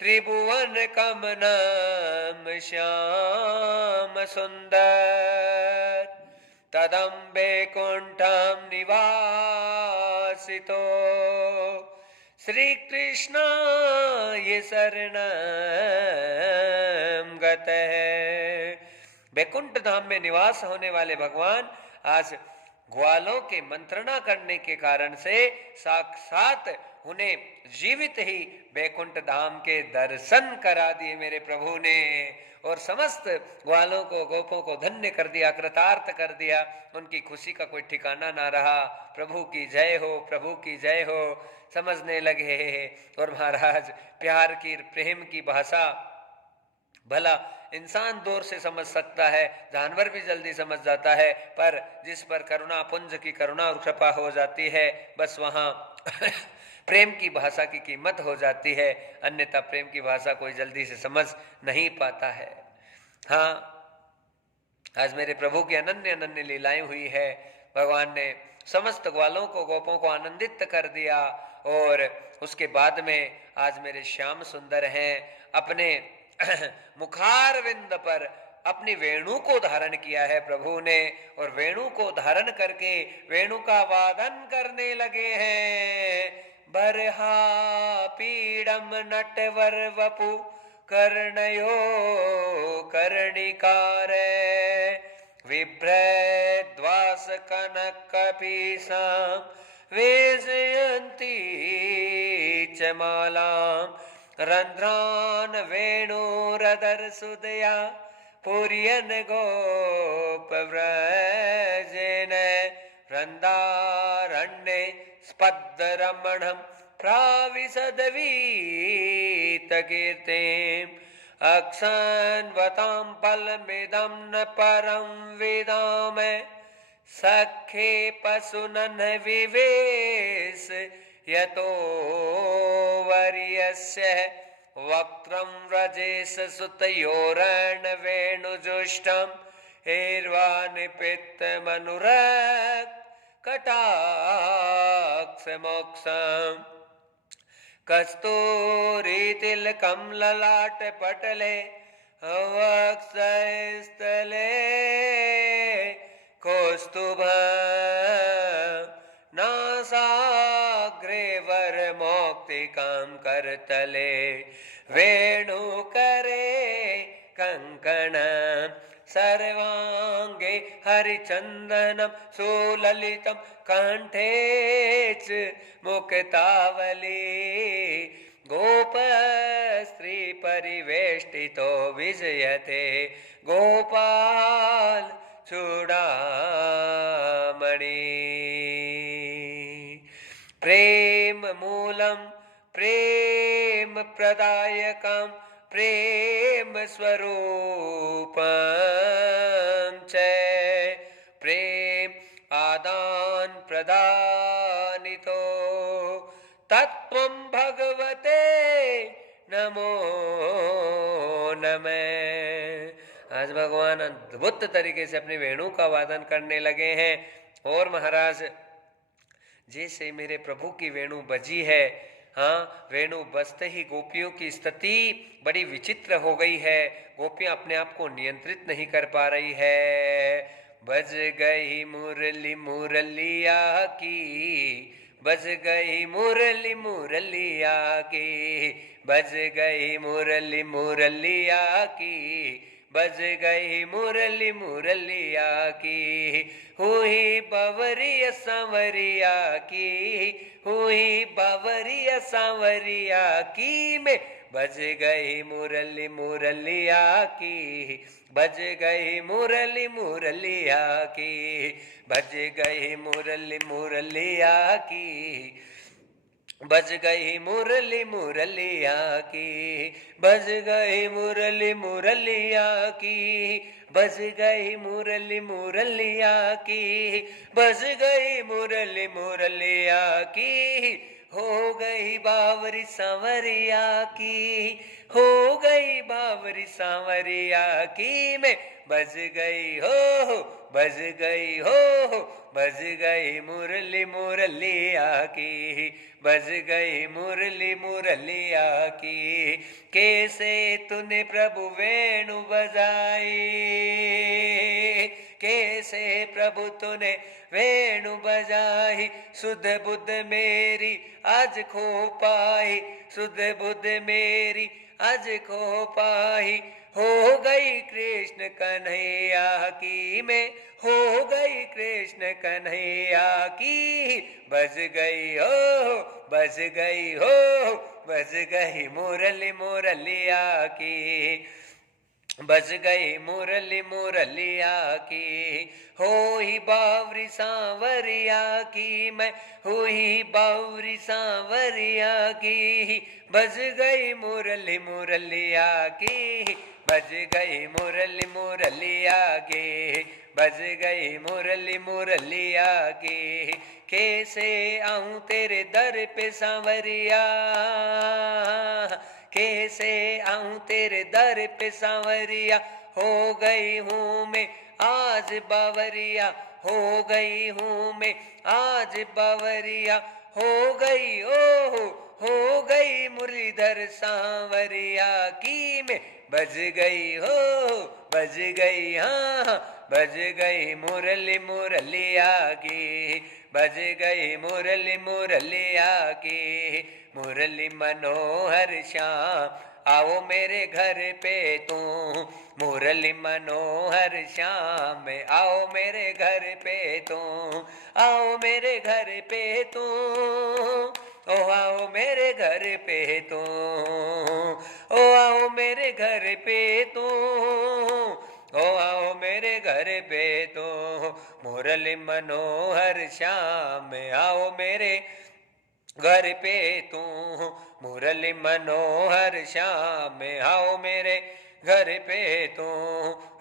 त्रिभुवन कमनम श्याम सुंदर, तदम बैकुंठम निवासितो, श्री कृष्ण ये शरणम गत है। बैकुंठ धाम में निवास होने वाले भगवान आज ग्वालों के मंत्रणा करने के कारण से साक्षात उन्हें जीवित ही बैकुंठ धाम के दर्शन करा दिए मेरे प्रभु ने, और समस्त ग्वालों को, गोपों को धन्य कर दिया, कृतार्थ कर दिया। उनकी खुशी का कोई ठिकाना ना रहा। प्रभु की जय हो, प्रभु की जय हो समझने लगे। और महाराज प्यार की, प्रेम की भाषा भला इंसान दूर से समझ सकता है, जानवर भी जल्दी समझ जाता है, पर जिस पर करुणा पुंज की करुणा और कृपा हो जाती है बस वहां प्रेम की भाषा की कीमत हो जाती है, अन्यथा प्रेम की भाषा कोई जल्दी से समझ नहीं पाता है। हाँ, आज मेरे प्रभु की अनन्य अनन्य लीलाएं हुई है। भगवान ने समस्त ग्वालों को, गोपों को आनंदित कर दिया और उसके बाद में आज मेरे श्याम सुंदर हैं अपने मुखारविंद पर अपनी वेणु को धारण किया है प्रभु ने, और वेणु को धारण करके वेणु का वादन करने लगे हैं। बरहा पीड़म नटवर वपु कर्णयो कर्णिकार, विभ्रद्वास कनक कपीसां वेशयन्ती च मालां, रंध्रान वेणुरदर सुदया पुर्यन गोप व्रजेन, वृंदारण्ये स्पद्रमणं प्राविशदवीत कीर्तिम्, अक्षन्वतां फलमिदं न परं विदाम, सखे पशुनन विवेश यतो वर्यस्य वक्त्रं व्रजेश सुतयोरण वेणुजुष्टं, एर्वानिपित्तमनुरक् कटाक्ष मोक्षम्, कस्तूरीतिलकं ललाट पटले वक्षस्थले, कौस्तुभं नासाग्रे वरमौक्तिकं करतले, वेणुकरे कङ्कणं सर्वांगे हरिचन्दनं सुललितं, कण्ठे च मुक्तावली, गोपस्त्री परिवेष्टितो विजयते, गोपाल चूड़ामणि। प्रेम मूलम प्रेम प्रदायकम प्रेम स्वरूपम च प्रेम आदान प्रदानितो तत्त्वं भगवते नमो नमः। आज भगवान अद्भुत तरीके से अपनी वेणु का वादन करने लगे हैं। और महाराज जैसे मेरे प्रभु की वेणु बजी है, हाँ, वेणु बजते ही गोपियों की स्थिति बड़ी विचित्र हो गई है। गोपियां अपने आप को नियंत्रित नहीं कर पा रही है। बज गई मुरली मुरलिया की, बज गई मुरली मुरलिया की, बज गई मुरली मुरलिया की, बज गई मुरली मुरलिया की। हुई बवरिया सांवरिया की, हुई बवरिया सांवरिया की में बज गई मुरली मुरलिया की, बज गई मुरली मुरलिया की, बज गई मुरली मुरलिया की, बज गई मुरली मुरलिया की, बज गई मुरली मुरलिया की, बज गई मुरली मुरलिया की, बज गई मुरली मुरलिया की। हो गई बावरी सांवरिया की, हो गई बावरी सांवरिया की में बज गई हो, बज गई हो, बज गई मुरली मुरलिया की, बज गई मुरली मुरलिया की। कैसे तूने प्रभु वेणु बजाई, कैसे प्रभु तूने वेणु बजाई, सुध बुध मेरी आज खो पाई, सुध बुध मेरी आज खो पाई। हो गई कृष्ण कन्हैया की में, हो गई कृष्ण कन्हैया की। बज गई हो, बज गई हो, बज गई मुरली मुरलिया की, बज गई मुरली मुरलिया की। हो ही बावरी सांवरिया की मैं, हुई बावरी सांवरिया की, बज गई मुरली मुरलिया की, बज गई मुरली मुरलिया की, बज गई मुरली मुरलिया की। कैसे आऊं तेरे दर पे सांवरिया, कैसे आऊं तेरे दर पे सांवरिया। हो गई हूँ मैं आज बावरिया, हो गई हूँ मैं आज बावरिया। हो गई हो गई मुरलीधर सांवरिया की में बज गई हो, बज गई हाँ, बज गई मुरली मुरलिया की, बज गई मुरली मुरलिया की। मुरली मनोहर श्याम आओ मेरे घर पे तू, मुरली मनोहर श्याम आओ मेरे घर पे तू, आओ मेरे घर पे तू, ओ आओ मेरे घर पे तू, ओ आओ मेरे घर पे तू, ओ आओ मेरे घर पे तू। मुरली मनोहर श्याम आओ मेरे घर पे तू, मुरली मनोहर श्याम आओ मेरे घर पे तू।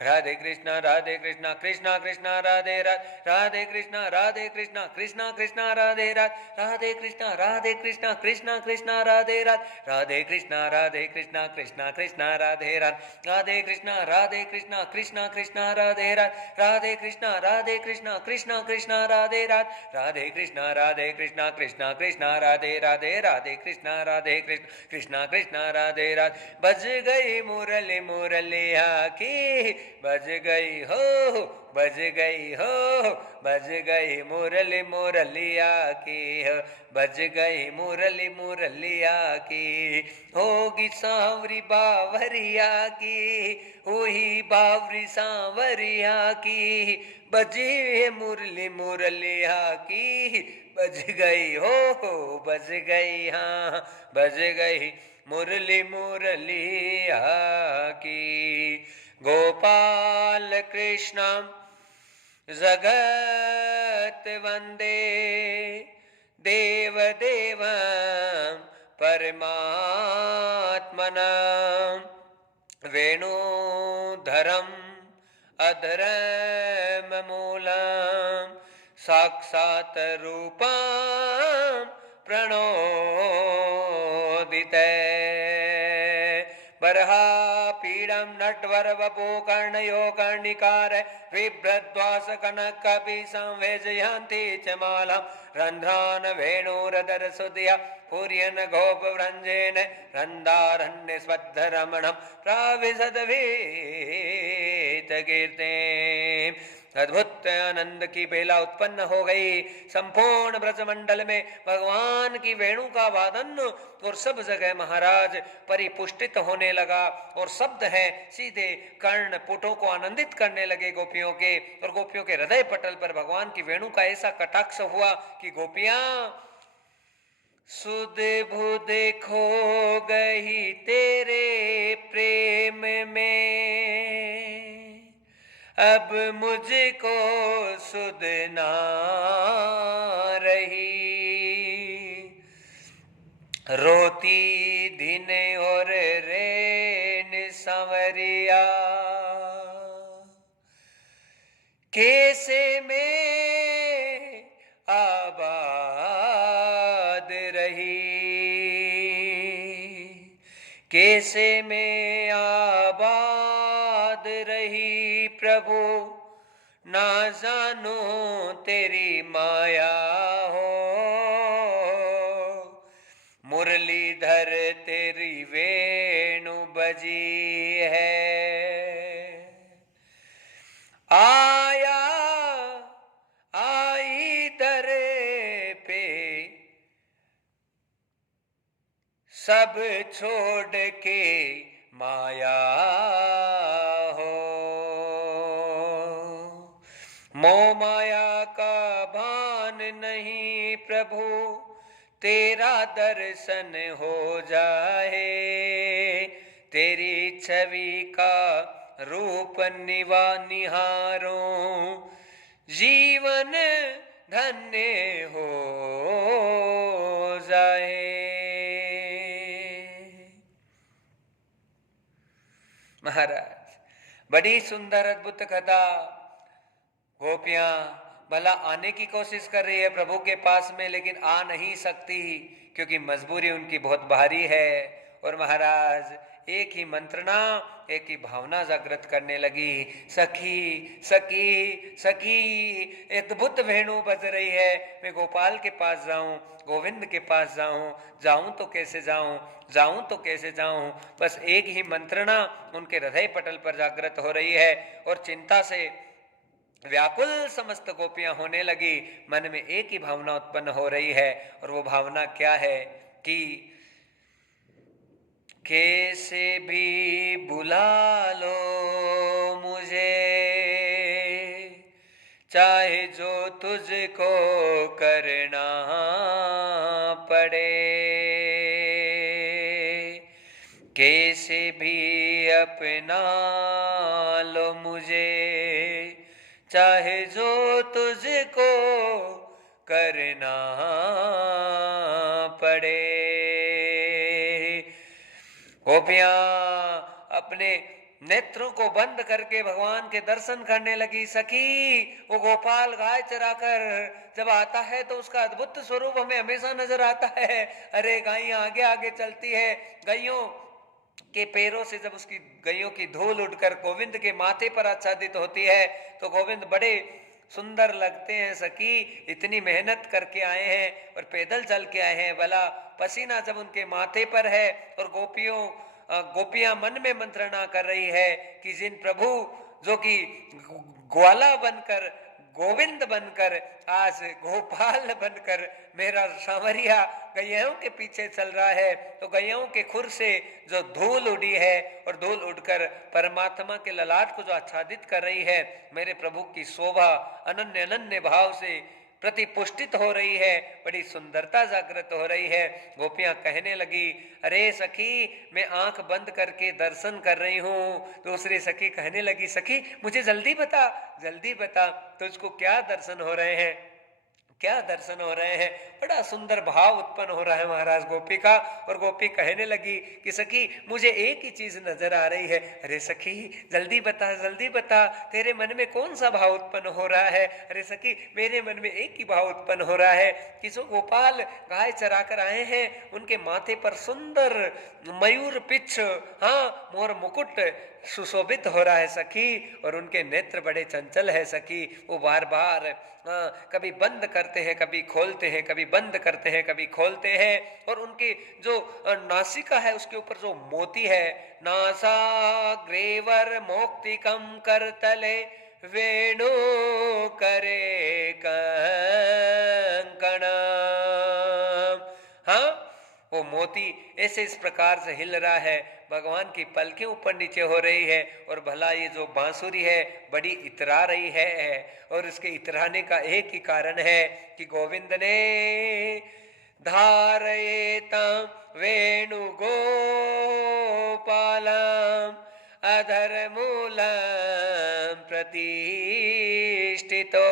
राधे कृष्णा कृष्णा कृष्णा राधे राधे, राधे कृष्णा कृष्णा कृष्णा राधे राधे, राधे कृष्णा कृष्णा कृष्णा राधे राधे, राधे कृष्णा कृष्णा कृष्णा राधे राधे, राधे कृष्णा कृष्णा कृष्णा राधे राधे, राधे कृष्णा कृष्णा कृष्णा राधे राधे, राधे कृष्णा कृष्णा कृष्णा राधे राधे, राधे कृष्णा कृष्णा कृष्णा राधे राधे। बज गई मुरली मुरलिया की, बज गई हो, बज गई हो, बज गई मुरली मुरलिया की, बज गई मुरली मुरलिया की। होगी सांवरी बावरिया की, हुई बावरी सांवरिया की, बजी है मुरली मुरलिया की, बज गई हो, बज गई हाँ, बज गई मुरली मुरलिया की। गोपाल कृष्ण जगत वंदे देव देवं परमात्मनं वेणुधरम् अधरम मूलम साक्षात् रूपम प्रणोदिते बरहा पीडम नटवर वपो कर्णयो कर्णिकार विभ्रद्वास कनक कपि संवेजयन्ति च मालम रंध्रान वेणुरदर सुदया पूर्यन गोप व्रंजेन रंदारण्य स्वद्धरमणम प्राविशदभीत कीर्ते। अद्भुत आनंद की बेला उत्पन्न हो गई। संपूर्ण ब्रजमंडल में भगवान की वेणु का वादन और सब जगह महाराज परिपुष्टित होने लगा और शब्द है सीधे कर्ण पुटों को आनंदित करने लगे गोपियों के, और गोपियों के हृदय पटल पर भगवान की वेणु का ऐसा कटाक्ष हुआ कि गोपियां सुध बुध खो गई तेरे प्रेम में, अब मुझको सुध ना रही। रोती दिन और रेन संवरिया कैसे में आबाद रही, कैसे में आबाद रही प्रभु ना जानो तेरी माया हो। मुरलीधर तेरी वेणु बजी है, आया आई दर पे सब छोड़ के माया हो। मोह माया का भान नहीं प्रभु तेरा दर्शन हो जाए, तेरी छवि का रूप निवा निहारों जीवन धन्य हो जाए। महाराज बड़ी सुंदर अद्भुत कथा। गोपियां भला आने की कोशिश कर रही है प्रभु के पास में, लेकिन आ नहीं सकती क्योंकि मजबूरी उनकी बहुत भारी है। और महाराज एक ही मंत्रणा, एक ही भावना जागृत करने लगी, सखी सखी सखी। अद्भुत वेणु बज रही है, मैं गोपाल के पास जाऊं, गोविंद के पास जाऊं, जाऊं तो कैसे जाऊं, जाऊं तो कैसे जाऊं। बस एक ही मंत्रणा उनके हृदय पटल पर जागृत हो रही है और चिंता से व्याकुल समस्त गोपियां होने लगी। मन में एक ही भावना उत्पन्न हो रही है, और वो भावना क्या है कि कैसे भी बुला लो मुझे, चाहे जो तुझको करना पड़े, कैसे भी अपना लो मुझे, चाहे जो तुझको करना पड़े। गोपियां अपने नेत्रों को बंद करके भगवान के दर्शन करने लगी। सखी वो गोपाल गाय चराकर जब आता है तो उसका अद्भुत स्वरूप हमें हमेशा नजर आता है। अरे गायें आगे आगे चलती है, गायों के पैरों से जब उसकी गायों की धूल उड़कर गोविंद के माथे पर आच्छादित होती है तो गोविंद बड़े सुंदर लगते हैं। सखी इतनी मेहनत करके आए हैं और पैदल चल के आए हैं, भला पसीना जब उनके माथे पर है और गोपियां मन में मंत्रणा कर रही है कि जिन प्रभु जो कि ग्वाला बनकर, गोविंद बनकर, आज गोपाल बनकर मेरा सांवरिया गैयों के पीछे चल रहा है, तो गैयों के खुर से जो धूल उड़ी है और धूल उड़कर परमात्मा के ललाट को जो आच्छादित कर रही है, मेरे प्रभु की शोभा अनन्य अनन्य भाव से प्रतिपुष्टित हो रही है, बड़ी सुंदरता जागृत हो रही है। गोपियां कहने लगी, अरे सखी, मैं आंख बंद करके दर्शन कर रही हूँ। दूसरी सखी कहने लगी, सखी मुझे जल्दी बता, जल्दी बता, तुझको क्या दर्शन हो रहे हैं, क्या दर्शन हो रहे हैं। बड़ा सुंदर भाव उत्पन्न हो रहा है महाराज गोपी का। और गोपी कहने लगी कि सखी मुझे एक ही चीज नजर आ रही है। अरे सखी जल्दी बता, जल्दी बता, तेरे मन में कौन सा भाव उत्पन्न हो रहा है। अरे सखी मेरे मन में एक ही भाव उत्पन्न हो रहा है कि जो गोपाल गाय चरा कर आए हैं, उनके माथे पर सुंदर मयूर पिच्छ, हाँ मोर मुकुट सुशोभित हो रहा है सखी, और उनके नेत्र बड़े चंचल है सखी। वो बार बार कभी बंद करते हैं, कभी खोलते हैं, कभी बंद करते हैं, कभी खोलते हैं। और उनकी जो नासिका है उसके ऊपर जो मोती है, नासा ग्रेवर मोक्तिकम करतले वेणु करे कंकण, हाँ वो मोती ऐसे इस प्रकार से हिल रहा है, भगवान की पलकें ऊपर नीचे हो रही है। और भला ये जो बांसुरी है बड़ी इतरा रही है, और इसके इतराने का एक ही कारण है कि गोविंद ने धारयेतं वेणु गोपालम अधर मूलम प्रतिष्ठितो।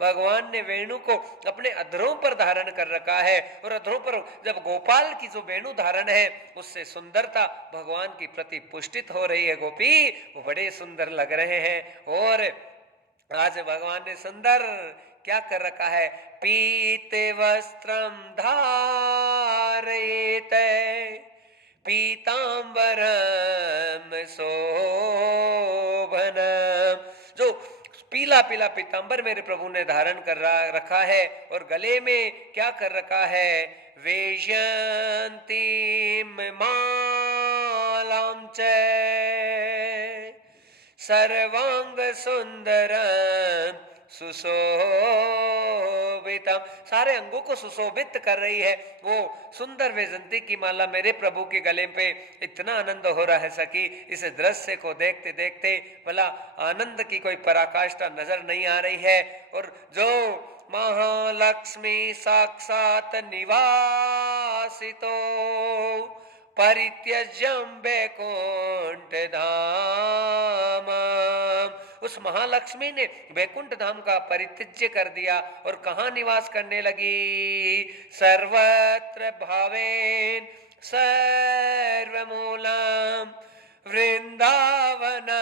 भगवान ने वेणु को अपने अधरों पर धारण कर रखा है, और अधरों पर जब गोपाल की जो वेणु धारण है उससे सुंदरता भगवान की प्रति पुष्टित हो रही है। गोपी वो बड़े सुंदर लग रहे हैं। और आज भगवान ने सुंदर क्या कर रखा है, पीते वस्त्रम धारयेत पीतांबरम शोभनम, जो पीला पीला पीतांबर मेरे प्रभु ने धारण कर रखा है, और गले में क्या कर रखा है, वेशयन्ती मालां च सर्वांग सुंदरम सुशोभितम, सारे अंगों को सुशोभित कर रही है वो सुंदर वैजंती की माला मेरे प्रभु के गले पे। इतना आनंद हो रहा है सखी, इस दृश्य को देखते देखते भला आनंद की कोई पराकाष्ठा नजर नहीं आ रही है। और जो महालक्ष्मी साक्षात निवासितो परित्यज्यं वैकुंठ धाम, उस महालक्ष्मी ने वैकुंठ धाम का परित्यज्य कर दिया और कहाँ निवास करने लगी, सर्वत्र भावेन सर्वमूलम वृंदावनम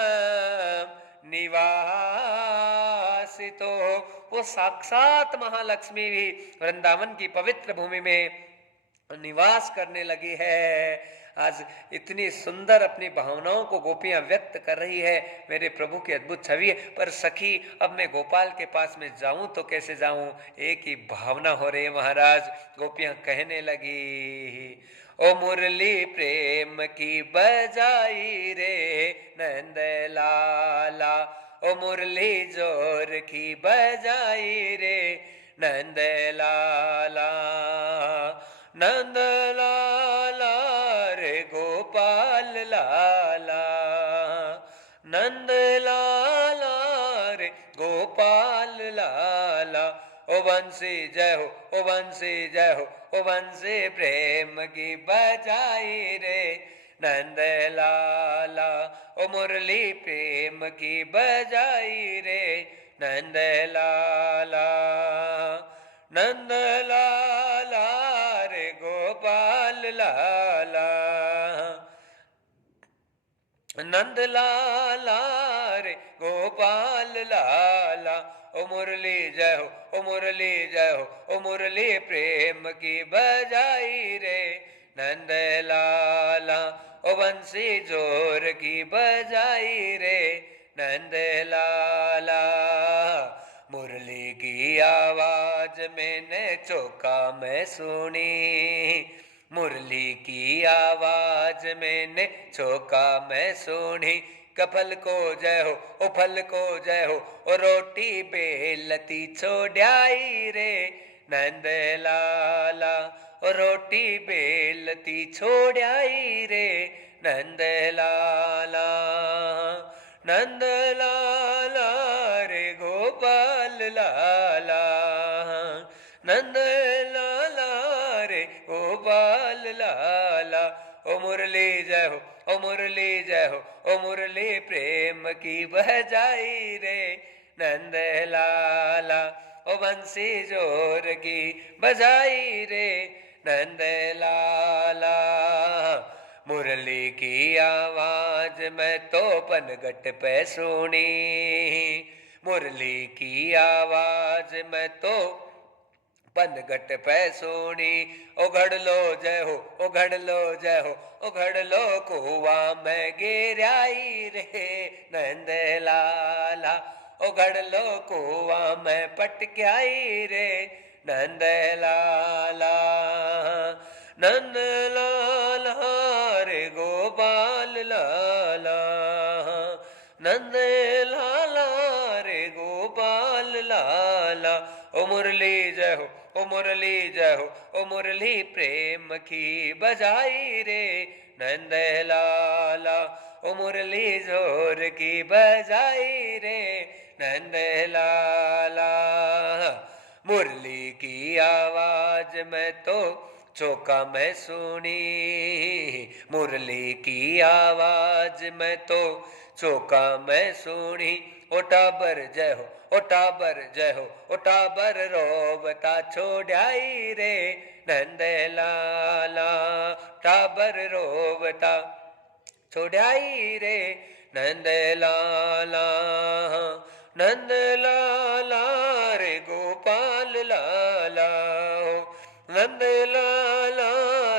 निवासितो। वो साक्षात महालक्ष्मी भी वृंदावन की पवित्र भूमि में निवास करने लगी है। आज इतनी सुंदर अपनी भावनाओं को गोपियां व्यक्त कर रही है, मेरे प्रभु की अद्भुत छवि है। पर सखी अब मैं गोपाल के पास में जाऊं तो कैसे जाऊं, एक ही भावना हो रही है महाराज। गोपियां कहने लगी, ओ मुरली प्रेम की बजाई रे नंद लाला, ओ मुरली जोर की बजाई रे नंद लाला, नंद लाला रे गोपाल लाला, नंद लाला रे गोपाल लाला। ओ बंसी जय हो, ओ बंसी जय हो, ओ बंसी प्रेम की बजाई रे नंद लाला, ओ मुरली प्रेम की बजाई रे नंद लाला, नंद लाला रे गोपाल लाला, नंद लाला रे गोपाल लाला। ओ मुरली जय हो, ओ मुरली जय हो, ओ मुरली प्रेम की बजाई रे नंद लाला, ओ बंसी जोर की बजाई रे नंद लाला। मुरली की आवाज मैंने चौका में सुनी, मुरली की आवाज मैंने चौका में सुनी, कफल को जय हो, ओ फल को जय हो, ओ रोटी बेलती छोड़ाई रे नंद लाला, ओ रोटी बेलती छोड़ाई रे नंद लाला, नंद लाला रे गोपाल लाला, नंद लाला रे गोपाल लाला। ओ मुरली जय हो, ओ मुरली जय हो, ओ मुरली प्रेम की बजाई रे नंद लाला। ओ बंसी जोर की बजाई रे नंद लाला। मुरली की आवाज में तो पनघट पे सुनी, मुरली की आवाज में तो पनघट पे सुनी। ओ घड़ लो जय हो, ओ घड़ लो जय हो, ओ घड़ लो कुआ में गिराई रे नंद लाला। ओ घड़ लो कुआ में पटक्याई रे नंद लाला। नंद लाला रे गोपाल लाला, नंद लाला रे गोपाल लाला। ओ मुरली जय हो, ओ मुरली जय हो, ओ मुरली प्रेम की बजाई रे नंद लाला। ओ मुरली जोर की बजाई रे नंद लाला। मुरली की आवाज में तो चौका मैं सुनी, मुरली की आवाज में तो चौका मैं सुनी। ओ टाबर जय हो, ओ टाबर जय हो, ओ टाबर रोबता छोड़ाई रे नंद लाला। टाबर रोबता छोड़ाई रे नंद लाला। नंद लाला रे गोपाल लाला, नंद लाला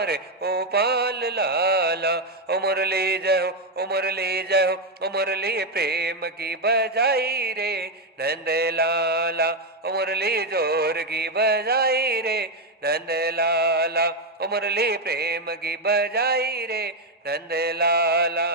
रे गोपाल लाला। ओ मुरली जय हो, ओ मुरली जय हो, ओ मुरली प्रेम की बजाई रे नंद लाला। ओ मुरली जोर की बजाई रे नंद लाला। ओ मुरली प्रेम की बजाई रे नंद लाला।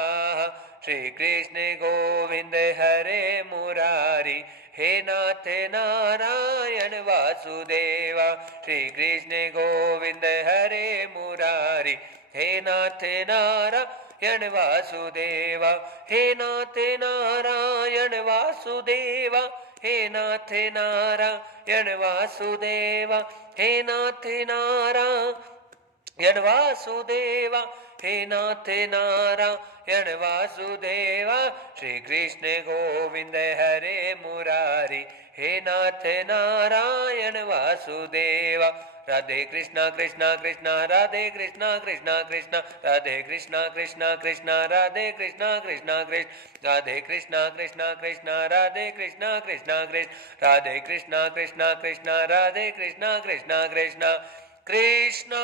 श्री कृष्ण गोविंद हरे मुरारी, हे नाथ नारायण वासुदेवा। श्री कृष्ण गोविंद हरे मुरारी, हे नाथ नारायण वासुदेवा। हे नाथ नारायण वासुदेवा, हे नाथ नारायण वासुदेवा। हे नाथ नारायण वासुदेवा, हे नाथ नारायण वासुदेवा। श्री कृष्ण गोविंद हरे मुरारी, हे नाथ नारायण वासुदेवा। राधे कृष्णा कृष्णा कृष्णा राधे कृष्णा कृष्णा कृष्णा राधे कृष्णा कृष्णा कृष्णा राधे कृष्णा कृष्णा कृष्ण राधे कृष्णा कृष्णा कृष्णा राधे कृष्णा कृष्णा कृष्ण राधे कृष्णा कृष्णा कृष्णा राधे कृष्णा कृष्णा कृष्णा कृष्णा।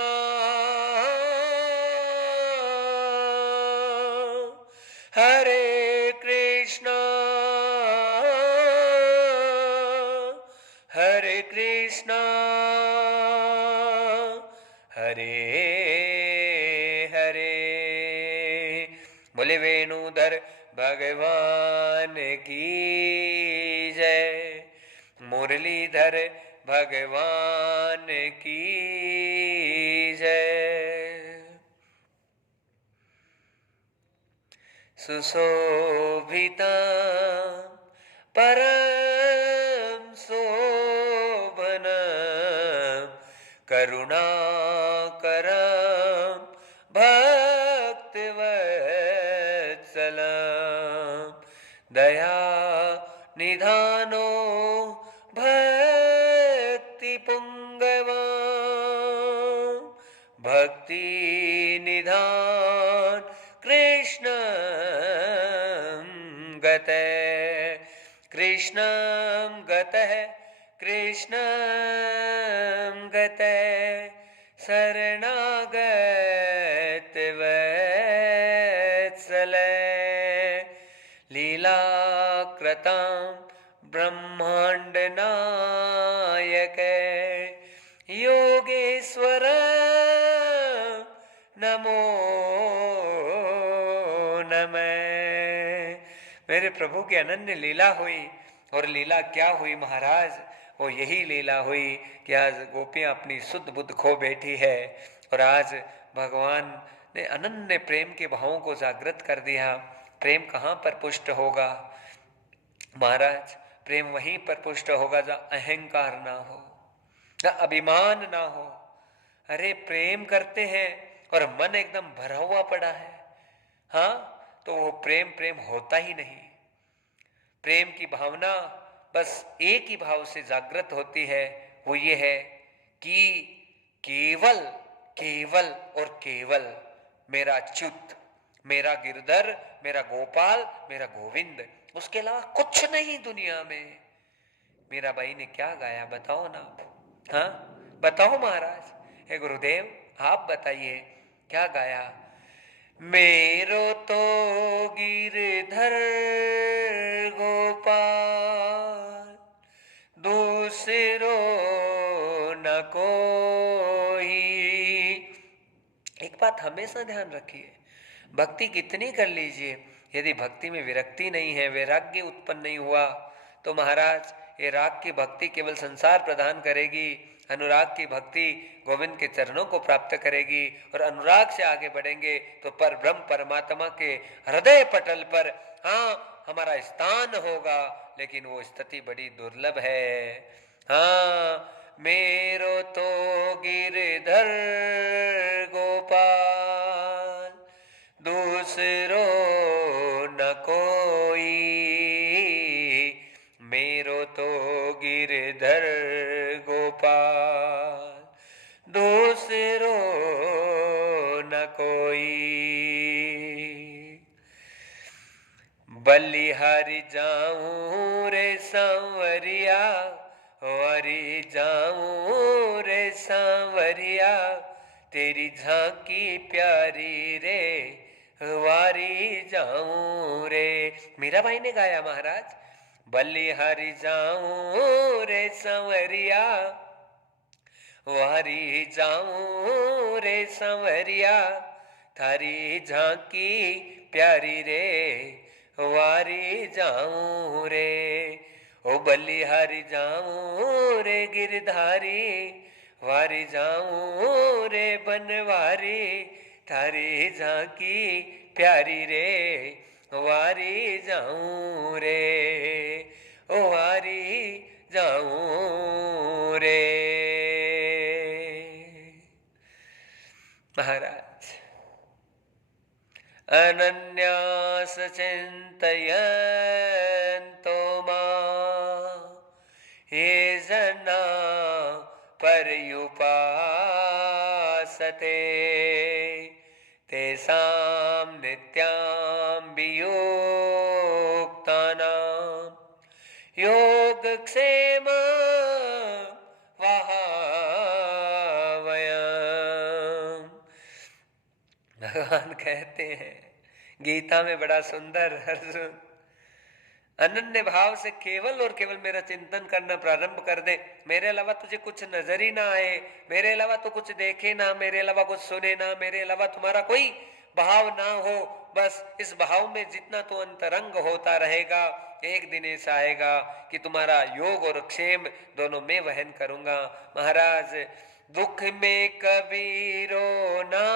हरे कृष्णा हरे कृष्णा हरे हरे। बोले वेणुधर भगवान की जय, मुरलीधर भगवान की जय। सुशोभिता परम शोभन, करुणाकरं भक्तवत्सलं, दया निधानो भक्तिपुङ्गवान्, भक्ति निधान कृष्णं गतः, कृष्णं गतः, कृष्णं गतः शरणागत वत्सल। लीलाकृतां ब्रह्मांड नायक योगेश्वर नमो नमः। मेरे प्रभु की अनन्य लीला हुई, और लीला क्या हुई महाराज? वो यही लीला हुई कि आज गोपियां अपनी शुद्ध बुद्ध खो बैठी है, और आज भगवान ने अनन्य प्रेम के भावों को जागृत कर दिया। प्रेम कहाँ पर पुष्ट होगा महाराज? प्रेम वहीं पर पुष्ट होगा जहाँ अहंकार ना हो, ना अभिमान ना हो। अरे प्रेम करते हैं और मन एकदम भरा हुआ पड़ा है, हाँ, तो वो प्रेम प्रेम होता ही नहीं। प्रेम की भावना बस एक ही भाव से जागृत होती है, वो ये है कि केवल केवल और केवल मेरा अच्युत, मेरा गिरधर, मेरा गोपाल, मेरा गोविंद, उसके अलावा कुछ नहीं दुनिया में। मीरा बाई ने क्या गाया बताओ ना आप, हाँ बताओ महाराज, हे गुरुदेव आप बताइए क्या गाया। मेरो तो गिरधर गोपाल, दूसरो न कोई। एक बात हमेशा ध्यान रखिए, भक्ति कितनी कर लीजिए, यदि भक्ति में विरक्ति नहीं है, वैराग्य उत्पन्न नहीं हुआ, तो महाराज ये राग की भक्ति केवल संसार प्रदान करेगी, अनुराग की भक्ति गोविंद के चरणों को प्राप्त करेगी। और अनुराग से आगे बढ़ेंगे तो पर ब्रह्म परमात्मा के हृदय पटल पर हाँ हमारा स्थान होगा, लेकिन वो स्थिति बड़ी दुर्लभ है। हाँ मेरो तो गिरधर गोपाल, दूसरो न कोई। मेरो तो गिरधर गोपाल, दूसरो न कोई। बलिहारी जाऊं रे सांवरिया, वारी जाऊं रे सांवरिया, तेरी झांकी प्यारी रे, वारी जाऊं रे। मीराबाई ने गाया महाराज, बलिहारी जाऊं रे सांवरिया, वारी जाऊं रे सांवरिया, थारी झांकी प्यारी रे, वारी जाऊं रे। ओ बलिहारी जाऊं रे गिरधारी, वारी जाऊं रे बनवारी, थारी झांकी प्यारी रे, वारी जाऊं रे, ओ वारी जाऊं रे। महाराज अनन्यास चिंतयन्तो मां, ये जना पर्युपासते, तेषां नित्यां वियोक्तानां योगक्षेम भगवान कहते हैं गीता में बड़ा सुंदर, अर्जुन अनन्य भाव से केवल और केवल मेरा चिंतन करना प्रारंभ कर दे, मेरे अलावा तुझे कुछ नजर ही ना आए, मेरे अलावा तो कुछ देखे ना, मेरे अलावा कुछ सुने ना, मेरे अलावा तुम्हारा कोई भाव ना हो, बस इस भाव में जितना तो अंतरंग होता रहेगा, एक दिन ऐसा आएगा कि तुम्हारा योग और क्षेम दोनों में वहन करूंगा। महाराज दुख में कभी रोना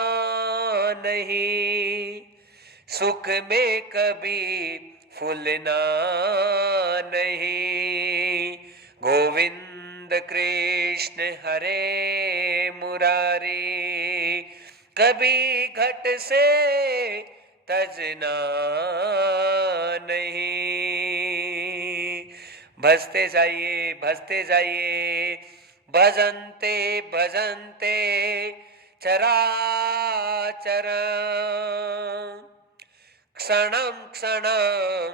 नहीं, सुख में कभी फूलना नहीं, गोविंद कृष्ण हरे मुरारी, कभी घट से तजना नहीं। भजते जाइए भजते जाइए, भजन्ते भजन्ते चराचरम्, क्षणं क्षणं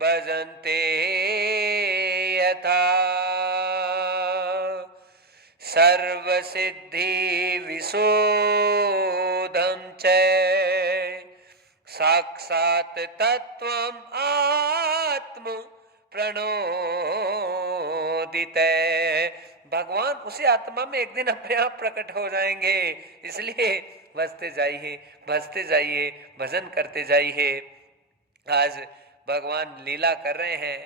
भजन्ते यथा, सर्वसिद्धि विशोधं च साक्षात् तत्त्वम् आत्म प्रणोदिते। भगवान उसी आत्मा में एक दिन अपने आप प्रकट हो जाएंगे, इसलिए भजते जाइए भजते जाइए, भजन करते जाइए। आज भगवान लीला कर रहे हैं,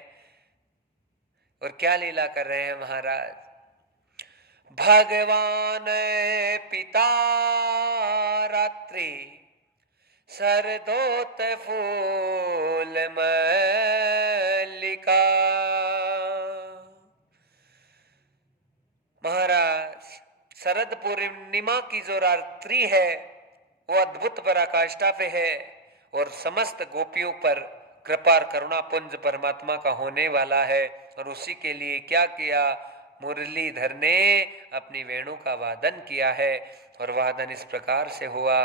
और क्या लीला कर रहे हैं महाराज। भगवान पिता रात्रि, सरदोत फूल मल्लिका। महाराज शरद पूर्णिमा की जो रात्रि है वो अद्भुत पराकाष्ठा पे है और समस्त गोपियों पर कृपा और करुणा पुंज परमात्मा का होने वाला है। और उसी के लिए क्या किया, मुरलीधर ने अपनी वेणु का वादन किया है और वादन इस प्रकार से हुआ।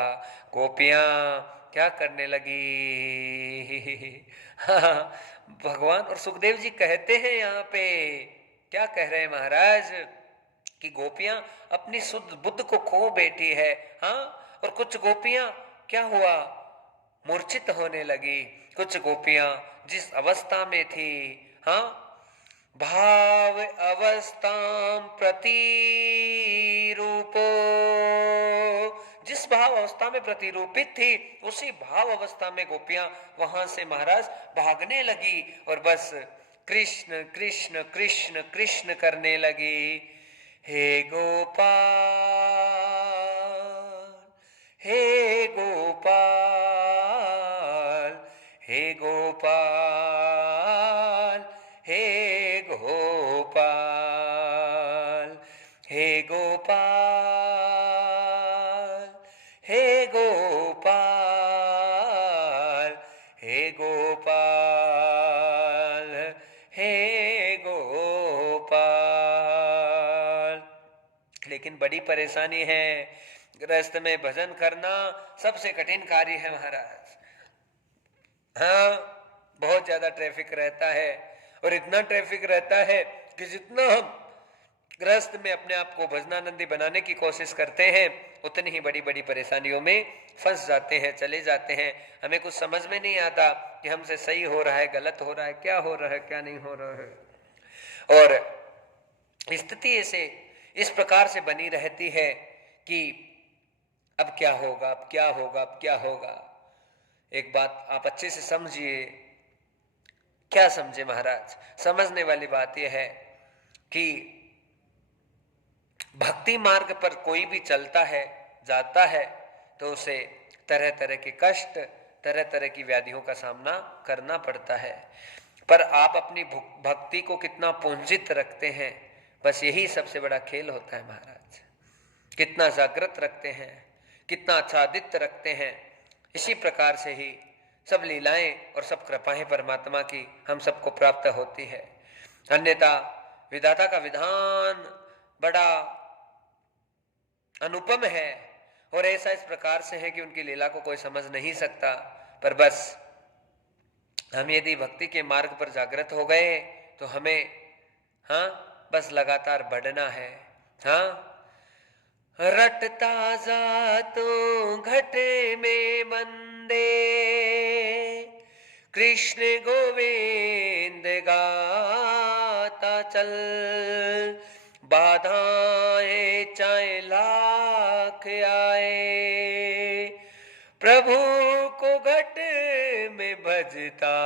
गोपियां क्या करने लगी भगवान और सुखदेव जी कहते हैं यहाँ पे, क्या कह रहे हैं महाराज कि गोपियां अपनी शुद्ध बुद्ध को खो बैठी है। हाँ, और कुछ गोपियां क्या हुआ, मूर्छित होने लगी। कुछ गोपियां जिस अवस्था में थी, हाँ, भाव अवस्थाम प्रतिरूपो, जिस भाव अवस्था में प्रतिरूपित थी उसी भाव अवस्था में गोपियां वहां से महाराज भागने लगी और बस कृष्ण कृष्ण कृष्ण कृष्ण करने लगी। हे गोपाल, हे गोपाल, हे गोपाल, हे गोपाल, हे गोपाल, हे गोपाल, हे गोपाल, हे गोपाल। लेकिन बड़ी परेशानी है, गृहस्थ में भजन करना सबसे कठिन कार्य है महाराज। हाँ, बहुत ज्यादा ट्रैफिक रहता है और इतना ट्रैफिक रहता है कि जितना हम गृहस्थ में अपने आप को भजनानंदी बनाने की कोशिश करते हैं उतनी ही बड़ी बड़ी परेशानियों में फंस जाते हैं, चले जाते हैं। हमें कुछ समझ में नहीं आता कि हमसे सही हो रहा है, गलत हो रहा है, क्या हो रहा है, क्या नहीं हो रहा है। और स्थिति ऐसे इस प्रकार से बनी रहती है कि अब क्या होगा, अब क्या होगा, अब क्या होगा। एक बात आप अच्छे से समझिए। क्या समझे महाराज? समझने वाली बात यह है कि भक्ति मार्ग पर कोई भी चलता है, जाता है, तो उसे तरह तरह के कष्ट, तरह तरह की व्याधियों का सामना करना पड़ता है। पर आप अपनी भक्ति को कितना पुंजित रखते हैं, बस यही सबसे बड़ा खेल होता है महाराज। कितना जागृत रखते हैं, कितना आच्छादित रखते हैं, इसी प्रकार से ही सब लीलाएं और सब कृपाएं परमात्मा की हम सबको प्राप्त होती है। अन्यथा विधाता का विधान बड़ा अनुपम है और ऐसा इस प्रकार से है कि उनकी लीला को कोई समझ नहीं सकता। पर बस हम यदि भक्ति के मार्ग पर जागृत हो गए तो हमें, हाँ, बस लगातार बढ़ना है। हाँ, रटता जा तो घट में मंदे, कृष्ण गोविंद गाता चल, बाधाएं चाहे लाख आए, प्रभु को घट में भजता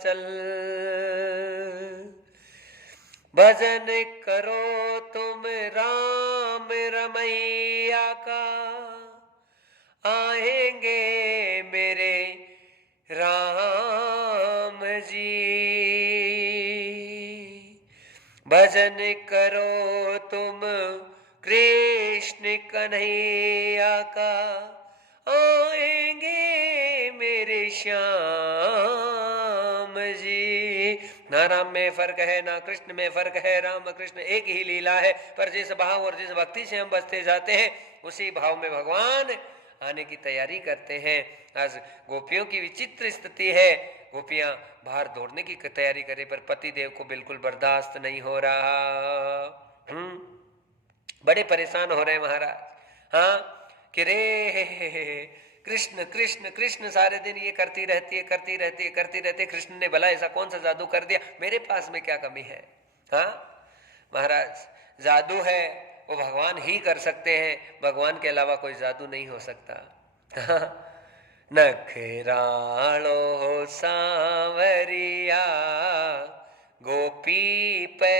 चल। भजन करो तुम राम रमैया का, आएंगे मेरे राम जी। भजन करो तुम कृष्ण कन्हैया का, आएंगे मेरे श्याम जी। ना राम में फर्क है, ना कृष्ण में फर्क है, राम कृष्ण एक ही लीला है। पर जिस भाव और जिस भक्ति से हम बसते जाते हैं उसी भाव में भगवान आने की तैयारी करते हैं। आज गोपियों की विचित्र स्थिति है, गोपियां बाहर दौड़ने की तैयारी करे पर पति देव को बिल्कुल बर्दाश्त नहीं हो रहा। बड़े परेशान हो रहे हैं महाराज। हाँ, कि रे कृष्ण कृष्ण कृष्ण सारे दिन ये करती रहती है, करती रहती है, करती रहती है। कृष्ण ने भला ऐसा कौन सा जादू कर दिया, मेरे पास में क्या कमी है? हाँ महाराज, जादू है वो भगवान ही कर सकते हैं, भगवान के अलावा कोई जादू नहीं हो सकता। नखरालो सांवरिया, गोपी पे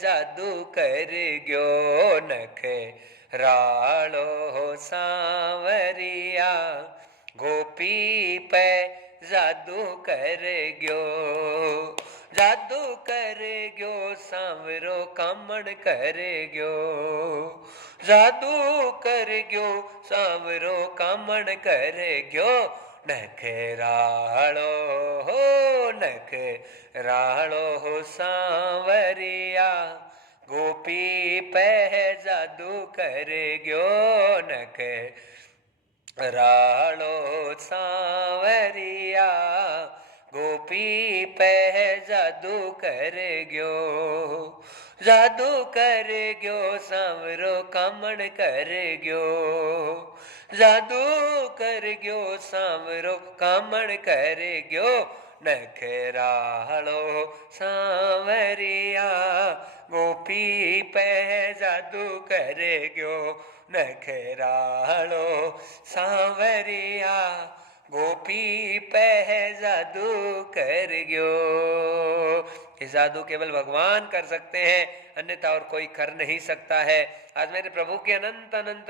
जादू कर गयो। नखरालो सांवरिया, गोपी पे जादू कर गयो। जादू कर गयो सांवरो कामण कर गयो, जादू कर गयो सांवरो कामण कर गयो, नखरालो हो नखरालो हो सांवरिया, गोपी पह जादू कर गयो, नखरालो सांवरिया, गोपी पह जादू कर गयो, जादू कर गयो सांवरो कामण कर गयो, जादू कर गयो सांवरो कामण कर गयो, नखरालो सांवरिया, गोपी पह जादू कर गयो, नखरालो सांवरिया, गोपी पह जादू कर गयो। ये जादू केवल भगवान कर सकते हैं, अन्यथा और कोई कर नहीं सकता है। आज मेरे प्रभु की अनंत अनंत